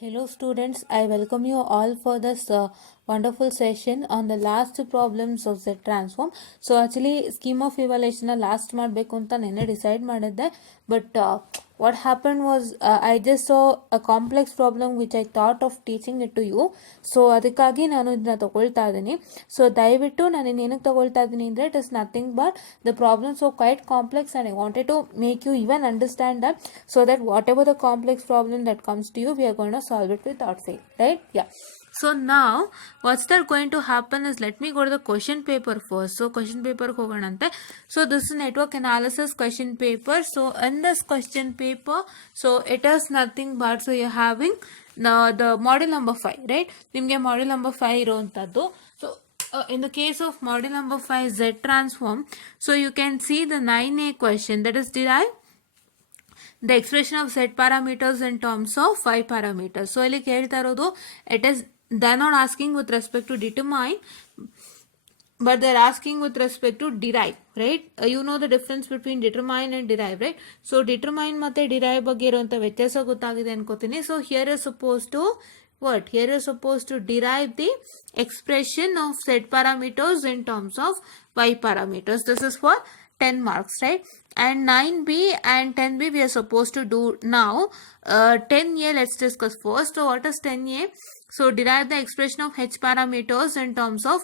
Hello students, I welcome you all for this wonderful session on the last problems of Z transform. So actually scheme of evaluation last ಮಾಡಬೇಕು ಅಂತ ನೆನ್ನೆ ಡಿಸೈಡ್ ಮಾಡಿದ್ದೆ but what happened was I just saw a complex problem which I thought of teaching it to you. So ಅದಕ್ಕಾಗಿ ನಾನು ಇದನ್ನ ತಗೊಳ್ತಾ ಇದ್ದೀನಿ. ಸೊ ದಯವಿಟ್ಟು ನಾನು ಏನಕ್ಕೆ ತಗೊಳ್ತಾ ಇದ್ದೀನಿ ಅಂದರೆ it is nothing but the problems are quite complex and I wanted to make you even understand that so that whatever the complex problem that comes to you we are going to solve it without fail, right? Yeah. So now what's that going to happen is, let me go to the question paper first. So question paper hoganante. So this is network analysis question paper. So in this question paper, so it is nothing but, so you're having the model number 5, right? Nimge model number 5 iruntaddu. So in the case of model number 5 Z transform, so you can see the 9A question, that is derive the expression of Z parameters in terms of Y parameters. So ಇಲ್ಲಿ ಕೇಳ್ತಾ ಇರೋದು, it is they're not asking with respect to determine, but they're asking with respect to derive, right? You know the difference between determine and derive, right? So determine ಮತ್ತೆ derive ಬಗ್ಗೆ ಇರುವಂತ ವ್ಯತ್ಯಾಸ ಗೊತ್ತಾಗಿದೆ ಅನ್ಕೋತೀನಿ. So here is supposed to what? Here is supposed to derive the expression of Z parameters in terms of Y parameters. This is for 10 marks, right? And 9B and 10B we are supposed to do now. 10A let's discuss first. So what is 10A? So derive the expression of H parameters in terms of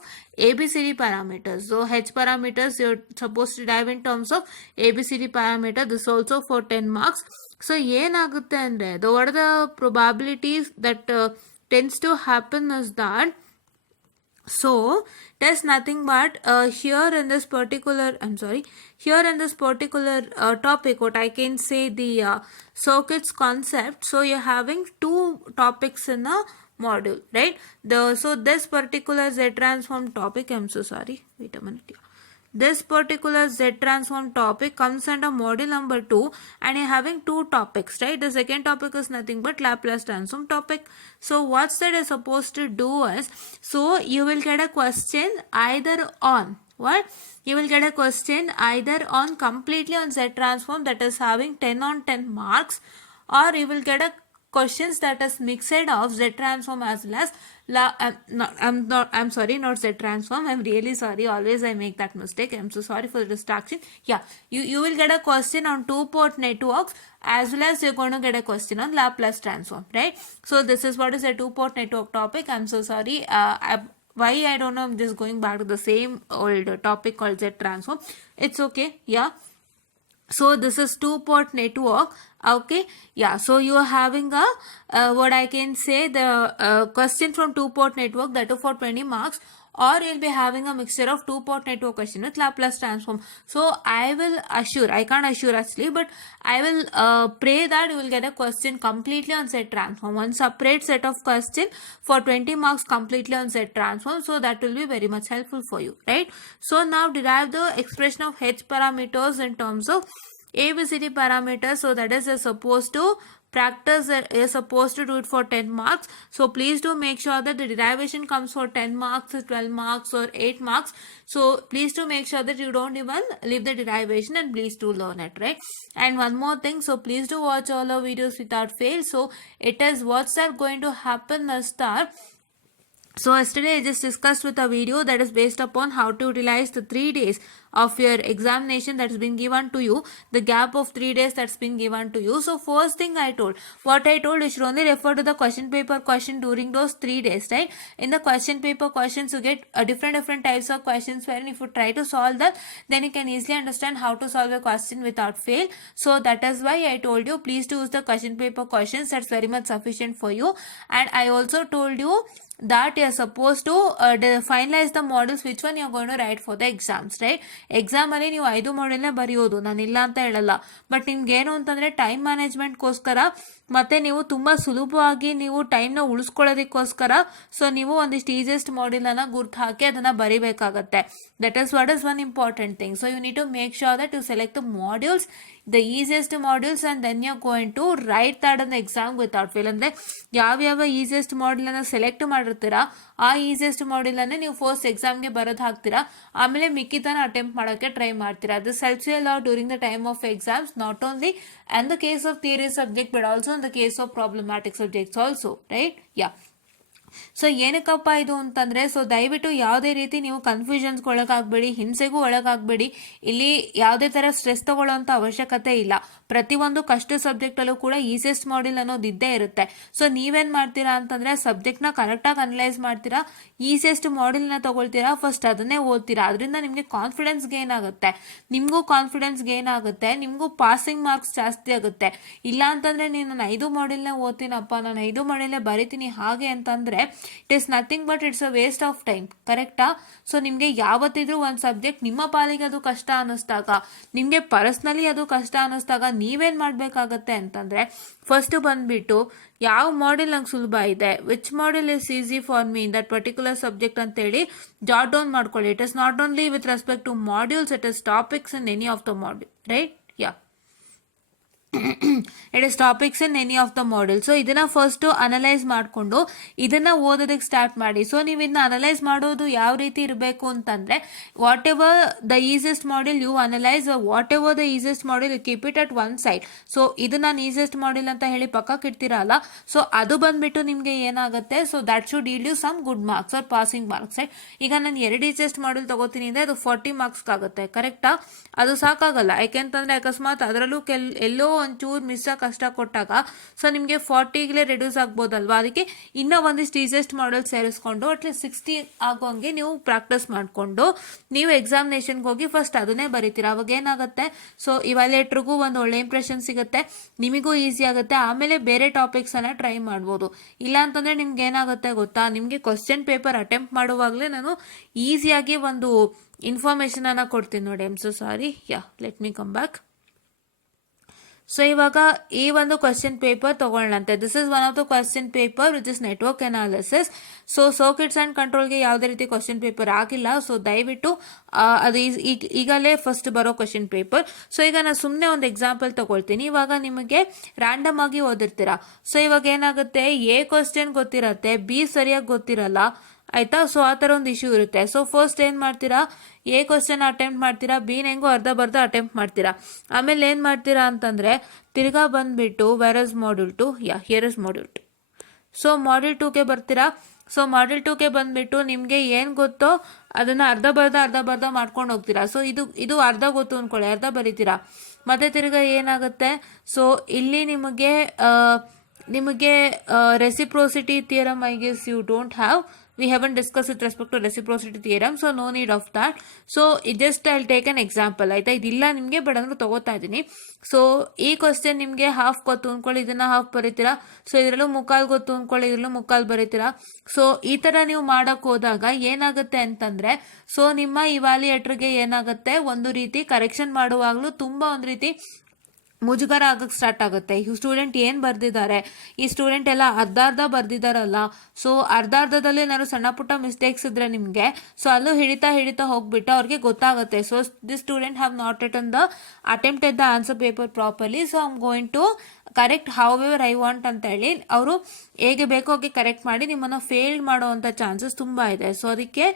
ABCD parameters. So H parameters you're supposed to derive in terms of ABCD parameter. This also for 10 marks. So ಏನಾಗುತ್ತೆ ಅಂದರೆ, what are the probabilities that tends to happen is that, so there's nothing but here in this particular topic, what I can say, the circuits concept. So you're having two topics in a module, right? So this particular Z transform topic, I'm so sorry, wait a minute. This particular Z transform topic comes under module number 2 and you're having two topics, right? The second topic is nothing but Laplace transform topic. So what's that is supposed to do is, so you will get a question either on what? You will get a question either on completely on Z transform, that is having 10 on 10 marks, or you will get a questions that is mixed of Z transform as well as I'm sorry, not Z transform. I'm really sorry. Always I make that mistake. I'm so sorry for the distraction. Yeah, you will get a question on two-port networks as well as you're going to get a question on Laplace transform, right? So this is what is a two-port network topic. I'm so sorry. Why I don't know. I'm just going back to the same old topic called Z transform. It's okay. Yeah. So this is two-port network. Okay, yeah, so you are having a what I can say, the question from two-port network, that too for 20 marks, or you'll be having a mixture of two-port network question with Laplace transform. So I will assure, I can't assure actually, but I will pray that you will get a question completely on Z transform, one separate set of question for 20 marks completely on Z transform. So that will be very much helpful for you, right? So now derive the expression of H parameters in terms of ABCD parameters. So that is supposed to practice, is supposed to do it for 10 marks. So please do make sure that the derivation comes for 10 marks, 12 marks or 8 marks. So please do make sure that you don't even leave the derivation and please do learn it, right? And one more thing, so please do watch all our videos without fail. So it is what's that going to happen is that, so yesterday I just discussed with a video that is based upon how to utilize the 3 days of your examination that's been given to you, the gap of 3 days that's been given to you. So first thing I told, you should only refer to the question paper question during those 3 days, right? In the question paper questions you get different types of questions, wherein if you try to solve that, then you can easily understand how to solve a question without fail. So that is why I told you, please do use the question paper questions. That's very much sufficient for you. And I also told you that you are supposed to finalize the models which one you are going to write for the exams, right? Exam ಅಲ್ಲಿ ನೀವು 5 ಮಾಡೆಲ್ನೇ ಬರೆಯೋದು, ನಾನು ಇಲ್ಲ ಅಂತ ಹೇಳಲ್ಲ, ಬಟ್ ನಿಮ್ಗೆ ಏನು ಅಂತಂದ್ರೆ ಟೈಮ್ ಮ್ಯಾನೇಜ್ಮೆಂಟ್ಗೋಸ್ಕರ ಮತ್ತೆ ನೀವು ತುಂಬಾ ಸುಲಭವಾಗಿ ನೀವು ಟೈಮ್ನ ಉಳಿಸ್ಕೊಳ್ಳೋದಕ್ಕೋಸ್ಕರ ಸೊ ನೀವು ಒಂದಿಷ್ಟು ಈಸಿಯೆಸ್ಟ್ ಮಾಡೆಲ್ ಅನ್ನ ಗುರ್ತು ಹಾಕಿ ಅದನ್ನ ಬರಿಬೇಕಾಗತ್ತೆ. That is what is one important thing. So you need to make sure that you select the modules, the easiest modules, and then you're going to write that in the exam without fail. ಅಂದ್ರೆ ಯಾವ easiest model ಅನ್ನ ಸೆಲೆಕ್ಟ್ ಮಾಡಿರ್ತೀರಾ ಆ easiest model ಅನ್ನೇ ನೀವು ಫಸ್ಟ್ ಎಕ್ಸಾಮ್ಗೆ ಬರೋದು ಹಾಕ್ತೀರಾ, ಆಮೇಲೆ ಮಿಕ್ಕಿತನ ಅಟೆಂಪ್ಟ್ ಮಾಡೋಕ್ಕೆ ಟ್ರೈ ಮಾಡ್ತೀರಾ. This helps you a lot during the time of exams, not only in the case of theory subject but also in the case of problematic subjects also, right? Yeah. So ಏನಕ್ಕಪ್ಪ ಇದು ಅಂತಂದರೆ, ಸೊ ದಯವಿಟ್ಟು ಯಾವುದೇ ರೀತಿ ನೀವು ಕನ್ಫ್ಯೂಷನ್ಸ್ಗೆ ಒಳಗಾಗಬೇಡಿ, ಹಿಂಸೆಗೂ ಒಳಗಾಗಬೇಡಿ. ಇಲ್ಲಿ ಯಾವುದೇ ಥರ ಸ್ಟ್ರೆಸ್ ತಗೊಳ್ಳೋಂಥ ಅವಶ್ಯಕತೆ ಇಲ್ಲ. ಪ್ರತಿಯೊಂದು ಕಷ್ಟ ಸಬ್ಜೆಕ್ಟಲ್ಲೂ ಕೂಡ ಈಸಿಯೆಸ್ಟ್ ಮಾಡೆಲ್ ಅನ್ನೋದು ಇದ್ದೇ ಇರುತ್ತೆ. ಸೊ ನೀವೇನು ಮಾಡ್ತೀರಾ ಅಂತಂದರೆ ಸಬ್ಜೆಕ್ಟ್ನ ಕರೆಕ್ಟಾಗಿ ಅನಲೈಸ್ ಮಾಡ್ತೀರಾ, ಈಸಿಯೆಸ್ಟ್ ಮಾಡೆಲ್ನ ತಗೊಳ್ತೀರಾ, ಫಸ್ಟ್ ಅದನ್ನೇ ಓದ್ತೀರಾ. ಅದರಿಂದ ನಿಮಗೆ ಕಾನ್ಫಿಡೆನ್ಸ್ ಗೇನ್ ಆಗುತ್ತೆ, ನಿಮಗೂ ಕಾನ್ಫಿಡೆನ್ಸ್ ಗೇನ್ ಆಗುತ್ತೆ, ನಿಮಗೂ ಪಾಸಿಂಗ್ ಮಾರ್ಕ್ಸ್ ಜಾಸ್ತಿ ಆಗುತ್ತೆ. ಇಲ್ಲ ಅಂತಂದರೆ ನಾನು 5 ಮಾಡೆಲ್ನೇ ಓದ್ತೀನಪ್ಪ, ನಾನು 5 ಮಾಡೆಲ್ನೇ ಬರಿತೀನಿ ಹಾಗೆ ಅಂತಂದರೆ it is nothing but it's a waste of time. ಕರೆಕ್ಟಾ? ಸೊ ನಿಮಗೆ ಯಾವತ್ತಿದ್ರೂ ಒಂದು ಸಬ್ಜೆಕ್ಟ್ ನಿಮ್ಮ ಪಾಲಿಗೆ ಅದು ಕಷ್ಟ ಅನ್ನಿಸ್ದಾಗ, ನಿಮಗೆ ಪರ್ಸ್ನಲಿ ಅದು ಕಷ್ಟ ಅನ್ನಿಸ್ದಾಗ ನೀವೇನು ಮಾಡಬೇಕಾಗತ್ತೆ ಅಂತಂದರೆ, ಫಸ್ಟ್ ಬಂದುಬಿಟ್ಟು ಯಾವ ಮಾಡೆಲ್ ನಂಗೆ ಸುಲಭ ಇದೆ, which model is easy for me in that particular subject ಅಂತೇಳಿ ಜಾಟ್ ಡೌನ್ ಮಾಡ್ಕೊಳ್ಳಿ. It is not only with respect to modules, it is topics in any of the module, right? Yeah, it is topics in any of the model. So ಇದನ್ನ first analyse ಮಾಡಿಕೊಂಡು ಇದನ್ನ ಓದೋದಕ್ಕೆ ಸ್ಟಾರ್ಟ್ ಮಾಡಿ. ಸೊ ನೀವು ಇದನ್ನ ಅನಲೈಸ್ ಮಾಡೋದು ಯಾವ ರೀತಿ ಇರಬೇಕು ಅಂತಂದ್ರೆ, whatever the easiest model you analyse, whatever the easiest model keep it at one side. So ಇದು ನಾನು ಈಸಿಯೆಸ್ಟ್ ಮಾಡೆಲ್ ಅಂತ ಹೇಳಿ ಪಕ್ಕಕ್ಕೆ ಇಡ್ತೀರಲ್ಲ, ಸೊ ಅದು ಬಂದ್ಬಿಟ್ಟು ನಿಮಗೆ ಏನಾಗುತ್ತೆ, so that should yield you some good marks or passing marks. ಈಗ ನಾನು 2 ಈಸಿಯೆಸ್ಟ್ ಮಾಡೆಲ್ ತಗೋತೀನಿ ಅಂದರೆ ಅದು 40 ಮಾರ್ಕ್ಸ್ ಆಗುತ್ತೆ. ಕರೆಕ್ಟಾ? ಅದು ಸಾಕಾಗಲ್ಲ. ಯಾಕೆಂತಂದ್ರೆ ಅಕಸ್ಮಾತ್ ಅದರಲ್ಲೂ ಎಲ್ಲೋ ಒಂಚೂರು ಮಿಸ್ ಕಷ್ಟ ಕೊಟ್ಟಾಗ ಸೊ ನಿಮಗೆ 40ಗೆ ರೆಡ್ಯೂಸ್ ಆಗ್ಬೋದಲ್ವಾ. ಅದಕ್ಕೆ ಇನ್ನೂ ಒಂದಿಷ್ಟು ಈಸಿಯೆಸ್ಟ್ ಮಾಡೆಲ್ ಸೇರಿಸ್ಕೊಂಡು ಅಟ್ಲೀಸ್ಟ್ 60 ಆಗೋಂಗೆ ನೀವು ಪ್ರಾಕ್ಟೀಸ್ ಮಾಡಿಕೊಂಡು ನೀವು ಎಕ್ಸಾಮಿನೇಷನ್ಗೆ ಹೋಗಿ ಫಸ್ಟ್ ಅದನ್ನೇ ಬರೀತೀರಾ. ಅವಾಗ ಏನಾಗುತ್ತೆ, ಸೊ ಇವ್ಯಾಲ್ಯೂಯೇಟರ್ಗೂ ಒಂದು ಒಳ್ಳೆ ಇಂಪ್ರೆಷನ್ ಸಿಗುತ್ತೆ, ನಿಮಗೂ ಈಸಿ ಆಗುತ್ತೆ. ಆಮೇಲೆ ಬೇರೆ ಟಾಪಿಕ್ಸನ್ನು ಟ್ರೈ ಮಾಡ್ಬೋದು. ಇಲ್ಲ ಅಂತಂದರೆ ನಿಮ್ಗೆ ಏನಾಗುತ್ತೆ ಗೊತ್ತಾ, ನಿಮಗೆ ಕ್ವಶನ್ ಪೇಪರ್ ಅಟೆಂಪ್ಟ್ ಮಾಡುವಾಗಲೇ ನಾನು ಈಸಿಯಾಗಿ ಒಂದು ಇನ್ಫಾರ್ಮೇಷನನ್ನು ಕೊಡ್ತೀನಿ ನೋಡಿ. I'm so sorry. Yeah, let me come back. So ಇವಾಗ ಈ ಒಂದು ಕ್ವಶನ್ ಪೇಪರ್ ತಗೊಳ್ಳಂತೆ. This is one of the question paper which is network analysis. So circuits and ಕಂಟ್ರೋಲ್ಗೆ ಯಾವುದೇ ರೀತಿ ಕ್ವಶನ್ ಪೇಪರ್ ಆಗಿಲ್ಲ. ಸೊ ದಯವಿಟ್ಟು ಅದು ಈಗಲೇ ಫಸ್ಟ್ ಬರೋ ಕ್ವಶನ್ ಪೇಪರ್. ಸೊ ಈಗ ನಾನು ಸುಮ್ಮನೆ ಒಂದು ಎಕ್ಸಾಂಪಲ್ ತಗೊಳ್ತೀನಿ. ಇವಾಗ ನಿಮಗೆ ರ್ಯಾಂಡಮ್ ಆಗಿ ಓದಿರ್ತೀರಾ. ಸೊ ಇವಾಗ ಏನಾಗುತ್ತೆ, ಎ ಕ್ವಶನ್ ಗೊತ್ತಿರತ್ತೆ, ಬಿ ಸರಿಯಾಗಿ ಗೊತ್ತಿರಲ್ಲ, ಆಯ್ತಾ? ಸೊ ಆ ಥರ ಒಂದು ಇಶ್ಯೂ ಇರುತ್ತೆ. ಸೊ ಫಸ್ಟ್ ಏನು ಮಾಡ್ತೀರಾ, ಎ ಕ್ವಶನ್ ಅಟೆಂಪ್ಟ್ ಮಾಡ್ತೀರಾ, ಬಿನ ಹೆಂಗೋ ಅರ್ಧ ಬರ್ಧ ಅಟೆಂಪ್ಟ್ ಮಾಡ್ತೀರಾ. ಆಮೇಲೆ ಏನು ಮಾಡ್ತೀರಾ ಅಂತಂದರೆ ತಿರ್ಗಾ ಬಂದುಬಿಟ್ಟು where is module 2, yeah here is module 2. So module 2ಗೆ ಬರ್ತೀರಾ. ಸೊ ಮಾಡ್ಯೂಲ್ 2ಗೆ ಬಂದುಬಿಟ್ಟು ನಿಮಗೆ ಏನು ಗೊತ್ತೋ ಅದನ್ನು ಅರ್ಧ ಬರ್ಧ ಮಾಡ್ಕೊಂಡು ಹೋಗ್ತೀರಾ. ಸೊ ಇದು ಅರ್ಧ ಗೊತ್ತು ಅಂದ್ಕೊಳ್ಳಿ, ಅರ್ಧ ಬರೀತೀರಾ. ಮತ್ತು ತಿರ್ಗಾ ಏನಾಗುತ್ತೆ, ಸೊ ಇಲ್ಲಿ ನಿಮಗೆ reciprocity theorem I guess you don't have. We haven't discussed with respect to reciprocity theorem, so no need of that. So just I'll take an example. ಆಯ್ತಾ? ಇದಿಲ್ಲ ನಿಮಗೆ, ಬಟ್ ಅಂದ್ರೆ ತಗೋತಾ ಇದ್ದೀನಿ. ಸೊ ಈ ಕ್ವಶನ್ ನಿಮಗೆ ಹಾಫ್ ಗೊತ್ತು ಅಂದ್ಕೊಳ್ಳಿ, ಇದನ್ನ ಹಾಫ್ ಬರೀತೀರಾ. ಸೊ ಇದರಲ್ಲೂ ಮುಕ್ಕಾಲು ಗೊತ್ತು ಅಂದ್ಕೊಳ್ಳಿ, ಇದರಲ್ಲೂ ಮುಕ್ಕಾಲು ಬರೀತೀರಾ. ಸೊ ಈ ಥರ ನೀವು ಮಾಡೋಕ್ಕೆ ಹೋದಾಗ ಏನಾಗುತ್ತೆ ಅಂತಂದರೆ, ಸೊ ನಿಮ್ಮ ಇವ್ಯಾಲ್ಯೂಯೇಟರ್ಗೆ ಏನಾಗುತ್ತೆ, ಒಂದು ರೀತಿ ಕರೆಕ್ಷನ್ ಮಾಡುವಾಗಲೂ ತುಂಬ ಒಂದು ರೀತಿ ಮುಜುಗರ ಆಗಕ್ಕೆ ಸ್ಟಾರ್ಟ್ ಆಗುತ್ತೆ. ಈ ಸ್ಟೂಡೆಂಟ್ ಏನು ಬರೆದಿದ್ದಾರೆ, ಈ ಸ್ಟೂಡೆಂಟ್ ಎಲ್ಲ ಅರ್ಧ ಬರ್ದಿದ್ದಾರಲ್ಲ. ಸೊ ಅರ್ಧದಲ್ಲಿ ಏನಾದ್ರು ಸಣ್ಣ ಪುಟ್ಟ ಮಿಸ್ಟೇಕ್ಸ್ ಇದ್ರೆ ನಿಮಗೆ, ಸೊ ಅಲ್ಲೂ ಹಿಡಿತಾ ಹೋಗ್ಬಿಟ್ಟು ಅವ್ರಿಗೆ ಗೊತ್ತಾಗುತ್ತೆ. So this student have not written the attempted the answer paper properly, so I am going to correct however I want ಅಂತ ಹೇಳಿ ಅವರು ಹೇಗೆ ಬೇಕೋ ಹಾಗೆ ಕರೆಕ್ಟ್ ಮಾಡಿ ನಿಮ್ಮನ್ನು ಫೇಲ್ಡ್ ಮಾಡೋವಂಥ ಚಾನ್ಸಸ್ ತುಂಬ ಇದೆ. ಸೊ ಅದಕ್ಕೆ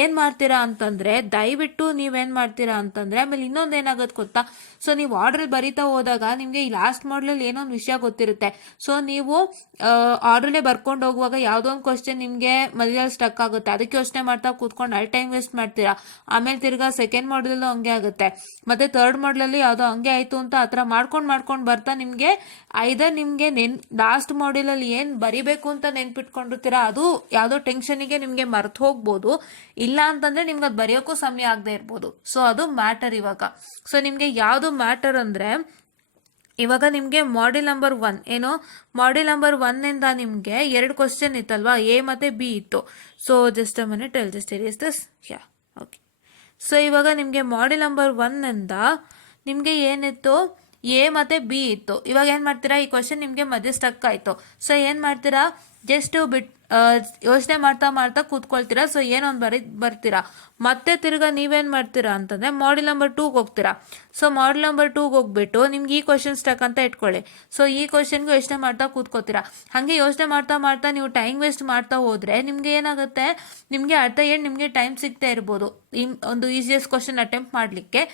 ಏನು ಮಾಡ್ತೀರಾ ಅಂತಂದರೆ, ದಯವಿಟ್ಟು ನೀವೇನು ಮಾಡ್ತೀರಾ ಅಂತಂದರೆ, ಆಮೇಲೆ ಇನ್ನೊಂದು ಏನಾಗುತ್ತೆ ಗೊತ್ತಾ, ಸೊ ನೀವು ಆರ್ಡ್ರಲ್ಲಿ ಬರೀತಾ ಹೋದಾಗ ನಿಮಗೆ ಈ ಲಾಸ್ಟ್ ಮಾಡಲಲ್ಲಿ ಏನೋ ಒಂದು ವಿಷಯ ಗೊತ್ತಿರುತ್ತೆ. ಸೊ ನೀವು ಆರ್ಡ್ರಲ್ಲೇ ಬರ್ಕೊಂಡು ಹೋಗುವಾಗ ಯಾವುದೋ ಒಂದು ಕ್ವಶನ್ ನಿಮಗೆ ಮಧ್ಯದಲ್ಲಿ ಸ್ಟಕ್ ಆಗುತ್ತೆ, ಅದಕ್ಕೆ ಯೋಚನೆ ಮಾಡ್ತಾ ಕೂತ್ಕೊಂಡು ಅಲ್ಲಿ ಟೈಮ್ ವೇಸ್ಟ್ ಮಾಡ್ತೀರಾ. ಆಮೇಲೆ ತಿರ್ಗಾ ಸೆಕೆಂಡ್ ಮಾಡಲಲ್ಲೂ ಹಂಗೆ ಆಗುತ್ತೆ, ಮತ್ತು ಥರ್ಡ್ ಮಾಡಲಲ್ಲಿ ಯಾವುದೋ ಹಂಗೆ ಆಯಿತು ಅಂತ ಆ ಥರ ಮಾಡ್ಕೊಂಡು ಬರ್ತಾ ನಿಮಗೆ ಐದರ್ ನಿಮಗೆ ಲಾಸ್ಟ್ ಮಾಡ್ಯೂಲಲ್ಲಿ ಏನು ಬರಿಬೇಕು ಅಂತ ನೆನ್ಪಿಟ್ಕೊಂಡಿರ್ತೀರಾ ಅದು ಯಾವುದೋ ಟೆನ್ಷನಿಗೆ ನಿಮಗೆ ಮರ್ತು ಹೋಗ್ಬೋದು. ಇಲ್ಲ ಅಂತಂದರೆ ನಿಮ್ಗೆ ಅದು ಬರೆಯೋಕ್ಕೂ ಸಮಯ ಆಗದೆ ಇರ್ಬೋದು. ಸೊ ಅದು ಮ್ಯಾಟರ್ ಇವಾಗ. ಸೊ ನಿಮಗೆ ಯಾವುದು ಮ್ಯಾಟರ್ ಅಂದರೆ, ಇವಾಗ ನಿಮಗೆ ಮಾಡ್ಯೂಲ್ ನಂಬರ್ 1 ಏನೋ ಮಾಡ್ಯೂಲ್ ನಂಬರ್ 1ಇಂದ ನಿಮಗೆ 2 ಕ್ವಶನ್ ಇತ್ತಲ್ವಾ, ಎ ಮತ್ತು ಬಿ ಇತ್ತು. So just a minute, I'll just erase this. Yeah, okay. So ಇವಾಗ ನಿಮಗೆ ಮಾಡ್ಯೂಲ್ ನಂಬರ್ 1ಇಂದ ನಿಮಗೆ ಏನಿತ್ತು, ಎ ಮತ್ತು ಬಿ ಇತ್ತು. ಇವಾಗ ಏನು ಮಾಡ್ತೀರಾ, ಈ ಕ್ವಶನ್ ನಿಮಗೆ ಮಧ್ಯೆ ಸ್ಟಕ್ ಆಯಿತು. ಸೊ ಏನು ಮಾಡ್ತೀರಾ, ಜಸ್ಟ್ ಯೋಚನೆ ಮಾಡ್ತಾ ಕೂತ್ಕೊಳ್ತೀರಾ. ಸೊ ಏನೊಂದು ಬರ್ತೀರಾ. ಮತ್ತೆ ತಿರ್ಗಾ ನೀವೇನು ಮಾಡ್ತೀರಾ ಅಂತಂದರೆ ಮಾಡ್ಯೂಲ್ ನಂಬರ್ 2ಗೆ ಹೋಗ್ತೀರಾ. ಸೊ ಮಾಡ್ಯೂಲ್ ನಂಬರ್ 2ಗೆ ಹೋಗ್ಬಿಟ್ಟು ನಿಮ್ಗೆ ಈ ಕ್ವಶನ್ ಸ್ಟಕ್ ಅಂತ ಇಟ್ಕೊಳ್ಳಿ. ಸೊ ಈ ಕ್ವಶನ್ಗೆ ಯೋಚನೆ ಮಾಡ್ತಾ ಕೂತ್ಕೋತೀರಾ. ಹಾಗೆ ಯೋಚನೆ ಮಾಡ್ತಾ ನೀವು ಟೈಮ್ ವೇಸ್ಟ್ ಮಾಡ್ತಾ ಹೋದರೆ ನಿಮಗೆ ಏನಾಗುತ್ತೆ, ನಿಮಗೆ ಅರ್ಥ ಏನು ನಿಮಗೆ ಟೈಮ್ ಸಿಗ್ತಾ ಇರ್ಬೋದು ಒಂದು ಈಸಿಯೆಸ್ಟ್ ಕ್ವಶನ್ ಅಟೆಂಪ್ಟ್ ಮಾಡಲಿಕ್ಕೆ.